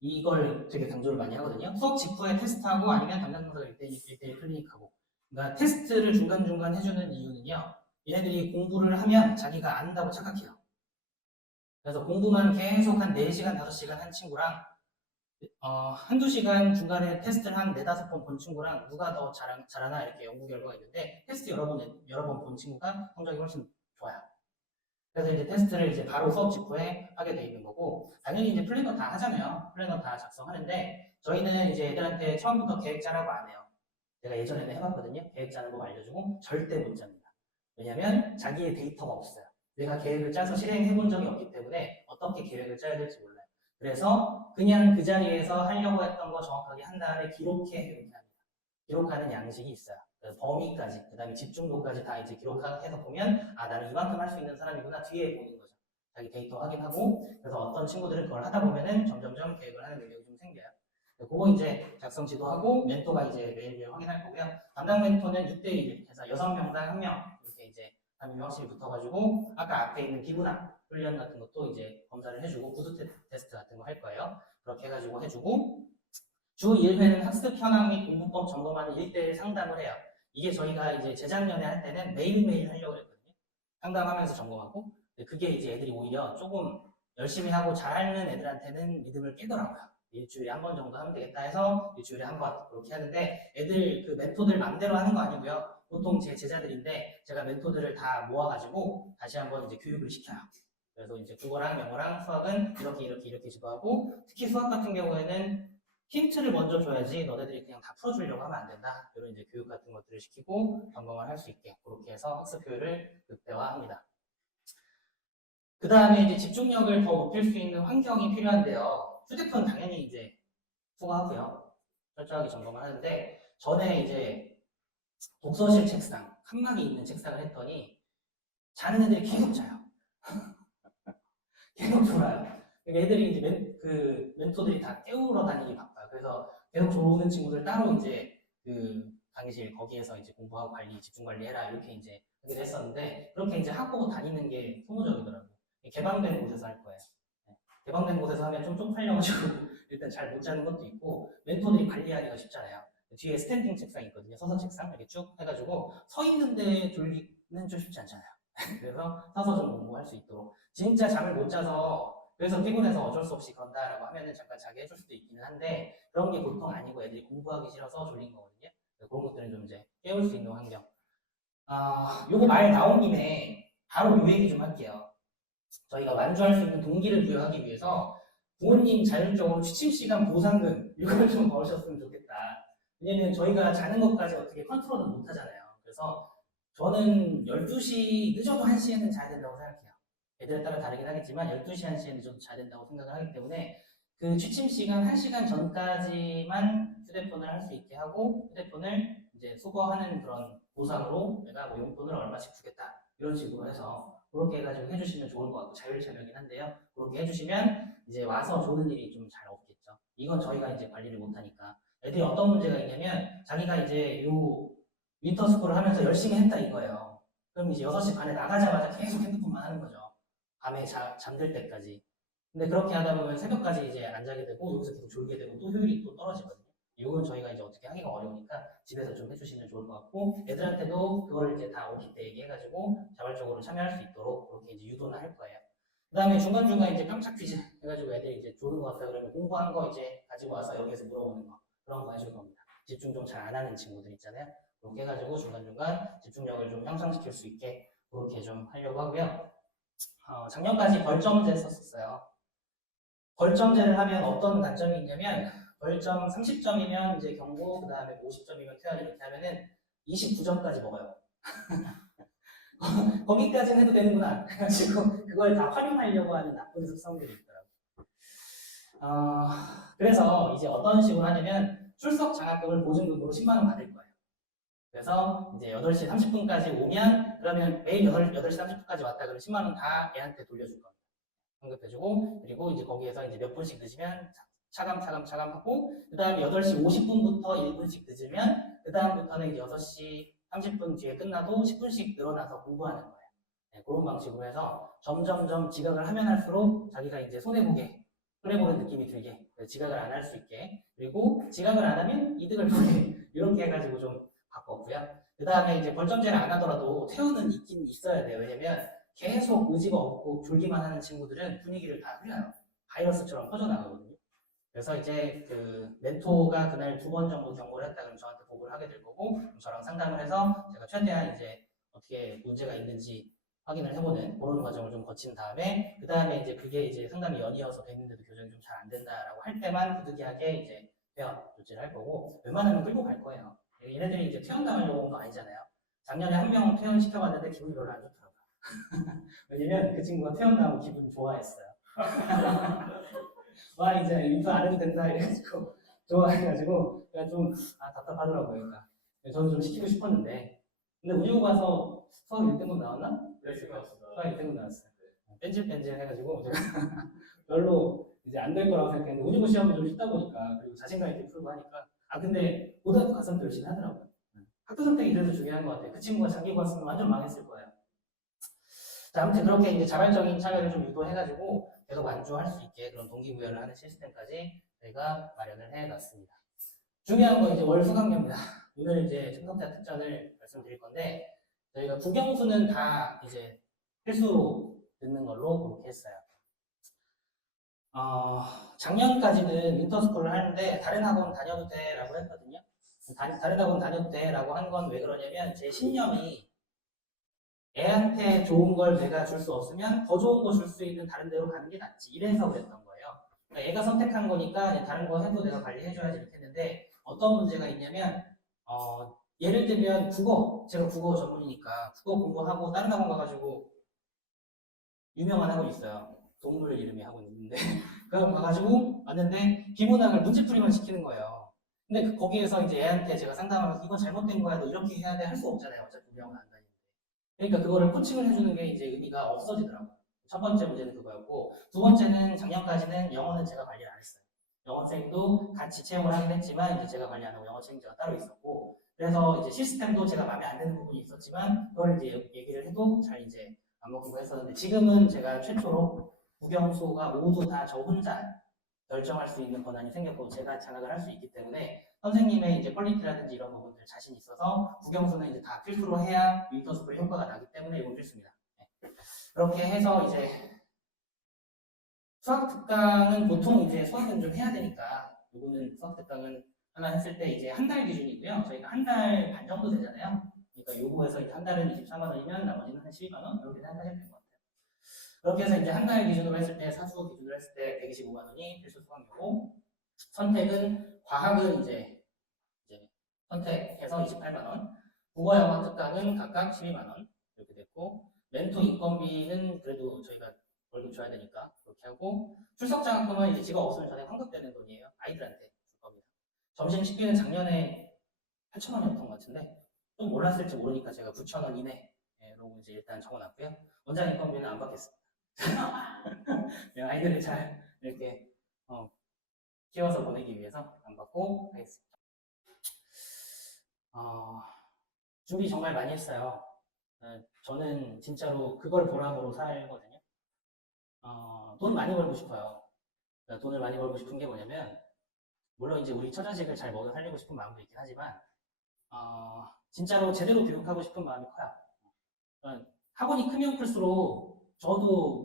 이걸 되게 강조를 많이 하거든요. 수업 직후에 테스트하고 아니면 담당 강사가 1대1 클리닉하고. 그러니까 테스트를 중간중간 해주는 이유는요. 얘네들이 공부를 하면 자기가 안다고 착각해요. 그래서 공부만 계속 한 4시간, 5시간 한 친구랑 한두 시간 중간에 테스트를 한 4-5번 본 친구랑 누가 더 잘하나 이렇게 연구 결과가 있는데 테스트 여러 번 본 친구가 성적이 훨씬 좋아요. 그래서 이제 테스트를 이제 바로 수업 직후에 하게 돼 있는 거고 당연히 이제 플래너 다 하잖아요. 플래너 다 작성하는데 저희는 이제 애들한테 처음부터 계획 짜라고 안 해요. 제가 예전에는 해봤거든요. 계획 짜는 법 알려주고 절대 못 짭니다. 왜냐면 자기의 데이터가 없어요. 내가 계획을 짜서 실행해 본 적이 없기 때문에 어떻게 계획을 짜야 될지 몰라요. 그래서 그냥 그 자리에서 하려고 했던 거 정확하게 한 다음에 기록해 이렇게 합니다. 기록하는 양식이 있어요. 그래서 범위까지, 그 다음에 집중도까지 다 이제 기록해서 보면 아 나는 이만큼 할 수 있는 사람이구나 뒤에 보는 거죠. 자기 데이터 확인하고 그래서 어떤 친구들은 그걸 하다 보면은 점점점 계획을 하는 능력이 좀 생겨요. 그거 이제 작성 지도하고 멘토가 이제 매일매일 확인할 거고요. 담당 멘토는 6대1 해서 6명당 1명 이렇게 이제 한 명 확실히 붙어가지고 아까 앞에 있는 비문학 훈련 같은 것도 이제 검사를 해주고 구두 테스트 같은 거 할 거예요. 그렇게 해가지고 해주고 주 1회는 학습 현황 및 공부법 점검하는 1대1 상담을 해요. 이게 저희가 이제 재작년에 할 때는 매일매일 하려고 했거든요. 상담하면서 점검하고 근데 그게 이제 애들이 오히려 조금 열심히 하고 잘하는 애들한테는 리듬을 깨더라고요. 일주일에 한 번 정도 하면 되겠다 해서 일주일에 한 번 그렇게 하는데 애들 그 멘토들 맘대로 하는 거 아니고요. 보통 제 제자들인데 제가 멘토들을 다 모아가지고 다시 한번 이제 교육을 시켜요. 그래서 이제 국어랑 영어랑 수학은 이렇게 지도하고 특히 수학 같은 경우에는 힌트를 먼저 줘야지 너네들이 그냥 다 풀어주려고 하면 안 된다. 이런 이제 교육 같은 것들을 시키고 점검을 할 수 있게 그렇게 해서 학습 효율을 극대화합니다. 그 다음에 이제 집중력을 더 높일 수 있는 환경이 필요한데요. 휴대폰 당연히 이제 수거하고요. 철저하게 점검을 하는데 전에 이제 독서실 책상, 칸막이 있는 책상을 했더니 자는 애들이 계속 자요. 계속 졸아요. 그러니까 애들이 이제 멘토들이 다 깨우러 다니기 바빠요. 그래서 계속 졸는 친구들 따로 이제 그 강의실 거기에서 이제 공부하고 집중 관리해라 이렇게 이제 하기도 했었는데 그렇게 이제 하고 다니는 게 소모적이더라고요. 개방된 곳에서 할 거예요. 네. 개방된 곳에서 하면 좀 쪽팔려가지고 일단 잘 못 자는 것도 있고 멘토들이 관리하기가 쉽잖아요. 뒤에 스탠딩 책상이 있거든요. 서서 책상 이렇게 쭉 해가지고 서 있는데 졸리는 좀 쉽지 않잖아요. 그래서 서서 좀 공부할 수 있도록 진짜 잠을 못 자서 그래서 피곤해서 어쩔 수 없이 그런다라고 하면은 잠깐 자게 해줄 수도 있기는 한데 그런 게 보통 아니고 애들이 공부하기 싫어서 졸린 거거든요. 그런 것들은 좀 이제 깨울 수 있는 환경. 요거 말 나온 김에 바로 요 얘기 좀 할게요. 저희가 완주할 수 있는 동기를 부여하기 위해서 부모님 자율적으로 취침 시간 보상금 이걸 좀 넣으셨으면 좋겠다. 왜냐면 저희가 자는 것까지 어떻게 컨트롤을 못 하잖아요. 그래서 저는 12시 늦어도 1시에는 자야 된다고 생각해요. 애들에 따라 다르긴 하겠지만 12시, 1시에 늦어도 자야 된다고 생각을 하기 때문에 그 취침 시간 1시간 전까지만 휴대폰을 할 수 있게 하고 휴대폰을 이제 수거하는 그런 보상으로 내가 뭐 용돈을 얼마씩 주겠다. 이런 식으로 해서 그렇게 해가지고 해주시면 좋을 것 같고 자율참여긴 한데요. 그렇게 해주시면 이제 와서 조는 일이 좀 잘 없겠죠. 이건 저희가 이제 관리를 못하니까 애들이 어떤 문제가 있냐면 자기가 이제 요 윈터스쿨을 하면서 열심히 했다 이거예요. 그럼 이제 6시 반에 나가자마자 계속 핸드폰만 하는 거죠. 밤에 잠들 때까지. 근데 그렇게 하다 보면 새벽까지 이제 안 자게 되고 여기서 계속 졸게 되고 또 효율이 또 떨어지거든요. 이건 저희가 이제 어떻게 하기가 어려우니까 집에서 좀 해주시면 좋을 것 같고 애들한테도 그걸 이제 다 OT 때 얘기해가지고 자발적으로 참여할 수 있도록 그렇게 이제 유도는 할 거예요. 그 다음에 중간중간 이제 깜짝 퀴즈 해가지고 애들이 이제 좋은 것 같다 그러면 공부한 거 이제 가지고 와서 여기에서 물어보는 거 그런 거 해줄 겁니다. 집중 좀 잘 안 하는 친구들 있잖아요. 그렇게 해가지고 중간중간 집중력을 좀 향상시킬 수 있게 그렇게 좀 하려고 하고요. 작년까지 벌점제 썼었어요. 벌점제를 하면 어떤 단점이 있냐면 벌점 30점이면 이제 경고, 그 다음에 50점이면 퇴학 이렇게 하면은 29점까지 먹어요. 거기까지는 해도 되는구나. 그래가지고 그걸 다 활용하려고 하는 나쁜 습성들이 있더라고요. 그래서 이제 어떤 식으로 하냐면 출석 장학금을 보증금으로 10만 원 받을 거예요. 그래서 이제 8시 30분까지 오면 그러면 매일 8시 30분까지 왔다 그러면 10만 원 다 애한테 돌려줄 겁니다. 환급해주고 그리고 이제 거기에서 이제 몇 분씩 늦으면 차감하고 그 다음에 8시 50분부터 1분씩 늦으면 그 다음부터는 이제 6시 30분 뒤에 끝나도 10분씩 늘어나서 공부하는 거예요. 네, 그런 방식으로 해서 점점점 지각을 하면 할수록 자기가 이제 손해보는 느낌이 들게 지각을 안 할 수 있게 그리고 지각을 안 하면 이득을 보게 이렇게 해가지고 좀 바꿨고요. 그 다음에 이제 벌점제를 안 하더라도 퇴원은 있긴 있어야 돼요. 왜냐면 계속 의지가 없고 졸기만 하는 친구들은 분위기를 다 흘려요. 바이러스처럼 퍼져나가거든요. 그래서 이제 그 멘토가 그날 2번 정도 경고를 했다 그러면 저한테 보고를 하게 될 거고 저랑 상담을 해서 제가 최대한 이제 어떻게 문제가 있는지 확인을 해보는 그런 과정을 좀 거친 다음에 그 다음에 이제 그게 이제 상담이 연이어서 됐는데도 교정이 좀 잘 안 된다라고 할 때만 부득이하게 이제 퇴원 조치를 할 거고 웬만하면 끌고 갈 거예요. 얘네들이 이제 퇴원당하려고 온 거 아니잖아요. 작년에 한 명 퇴원시켜봤는데 기분이 별로 안 좋더라고요. 왜냐면 그 친구가 퇴원당하고 기분이 좋아했어요. 와 이제 인수 안 해도 된다 이래가지고 좋아해가지고 그냥 좀 답답하더라고요. 그러니까 저는 좀 시키고 싶었는데 근데 운이고 가서 수학 1등급 나왔나? 그랬을 것 같습니다. 수학 1등급 나왔어요. 뺀질뺀질 해가지고 제가 별로 이제 안 될 거라고 생각했는데 운이고 시험이 좀 쉽다 보니까 그리고 자신감 있게 풀고 하니까 근데 고등학교 가서는 또 열심히 하더라고요. 학교 선택이 그래도 중요한 것 같아요. 그 친구가 장기 갔으면 완전 망했을 거예요. 자, 아무튼 그렇게 이제 자발적인 참여를 좀 유도해가지고 계속 완주할 수 있게 그런 동기부여를 하는 시스템까지 저희가 마련을 해놨습니다. 중요한 건 이제 월 수강료입니다. 오늘 이제 청성자 특전을 말씀드릴 건데 저희가 국영수는 다 이제 필수로 듣는 걸로 그렇게 했어요. 작년까지는 윈터스쿨을 하는데 다른 학원 다녀도 돼라고 했거든요. 다른 학원 다녀도 돼라고 한 건 왜 그러냐면 제 신념이 애한테 좋은 걸 내가 줄 수 없으면 더 좋은 거 줄 수 있는 다른 데로 가는 게 낫지. 이래서 그랬던 거예요. 그러니까 애가 선택한 거니까 다른 거 해도 내가 관리해줘야지 이렇게 했는데 어떤 문제가 있냐면 예를 들면 국어, 제가 국어 전문이니까 국어 공부하고 다른 학원 가가지고 유명한 학원 있어요. 동물 이름이 학원 있는데 그 학원 가가지고 왔는데 비문학을 문제풀이만 시키는 거예요. 근데 거기에서 이제 애한테 제가 상담하면서 이건 잘못된 거야, 너 이렇게 해야 돼 할 수 없잖아요. 어차피 우리 학원 안 다니는데. 그러니까 그거를 코칭을 해주는 게 이제 의미가 없어지더라고요. 첫 번째 문제는 그거였고, 두 번째는 작년까지는 영어는 제가 관리를 안 했어요. 영어생도 같이 채용을 하긴 했지만 이제 제가 관리 안 하고 영어 책임자가 따로 있었고, 그래서 이제 시스템도 제가 마음에 안 드는 부분이 있었지만 그걸 이제 얘기를 해도 잘 이제 안 먹히고 했었는데, 지금은 제가 최초로 국영수가 모두 다 저 혼자 결정할 수 있는 권한이 생겼고 제가 장악을 할 수 있기 때문에 선생님의 이제 퀄리티라든지 이런 부분들 자신 있어서 국영수는 이제 다 필수로 해야 윈터스쿨의 효과가 나기 때문에 이건 필수입니다. 네. 그렇게 해서 이제 수학 특강은 보통 이제 수학은 좀 해야 되니까 요거는 수학 특강은 하나 했을 때 이제 한 달 기준이고요. 저희가 한 달 반 정도 되잖아요. 그러니까 요거에서 이제 한 달은 24만 원이면 나머지는 한 12만 원 이렇게 생각하시면 될 것 같아요. 그렇게 해서 이제 한 달 기준으로 했을 때 사수 기준으로 했을 때 125만 원이 필수 수강료고 선택은 과학은 이제 선택해서 28만 원, 국어 영어 특강은 각각 12만 원 이렇게 됐고 멘토 인건비는 그래도 저희가 월급 줘야 되니까 그렇게 하고 출석 장학금은 이제 직업 없으면 전에 환급되는 돈이에요. 아이들한테 줄 겁니다. 점심 식비는 작년에 8천 원이었던 것 같은데 좀 올랐을지 모르니까 제가 9천 원 이내로 이제 일단 적어놨고요. 원장 인건비는 안 받겠습니다. 그냥 아이들을 잘 이렇게 키워서 보내기 위해서 안 받고 하겠습니다. 준비 정말 많이 했어요. 저는 진짜로 그걸 보람으로 살거든요. 돈 많이 벌고 싶어요. 그러니까 돈을 많이 벌고 싶은 게 뭐냐면, 물론 이제 우리 처자식을 잘 먹여 살리고 싶은 마음도 있긴 하지만, 진짜로 제대로 교육하고 싶은 마음이 커요. 학원이 크면 클수록 저도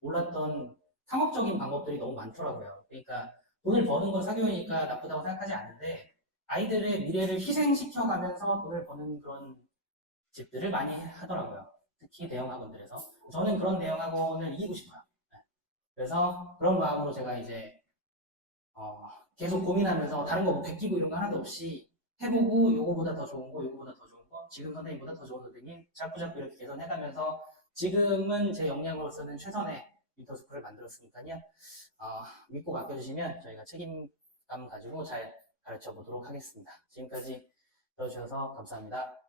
몰랐던 상업적인 방법들이 너무 많더라고요. 그러니까 돈을 버는 건 사교육이니까 나쁘다고 생각하지 않는데 아이들의 미래를 희생시켜가면서 돈을 버는 그런 집들을 많이 하더라고요. 특히 대형 학원들에서. 저는 그런 대형 학원을 이기고 싶어요. 그래서 그런 마음으로 제가 이제 계속 고민하면서 다른 거 뭐 베끼고 이런 거 하나도 없이 해보고 요거보다 더 좋은 거, 요거보다 더 좋은 거, 지금 선생님보다 더 좋은 선생님 자꾸 이렇게 개선해가면서 지금은 제 역량으로서는 최선의 윈터스쿨을 만들었으니까요. 믿고 맡겨주시면 저희가 책임감 가지고 잘 가르쳐 보도록 하겠습니다. 지금까지 들어주셔서 감사합니다.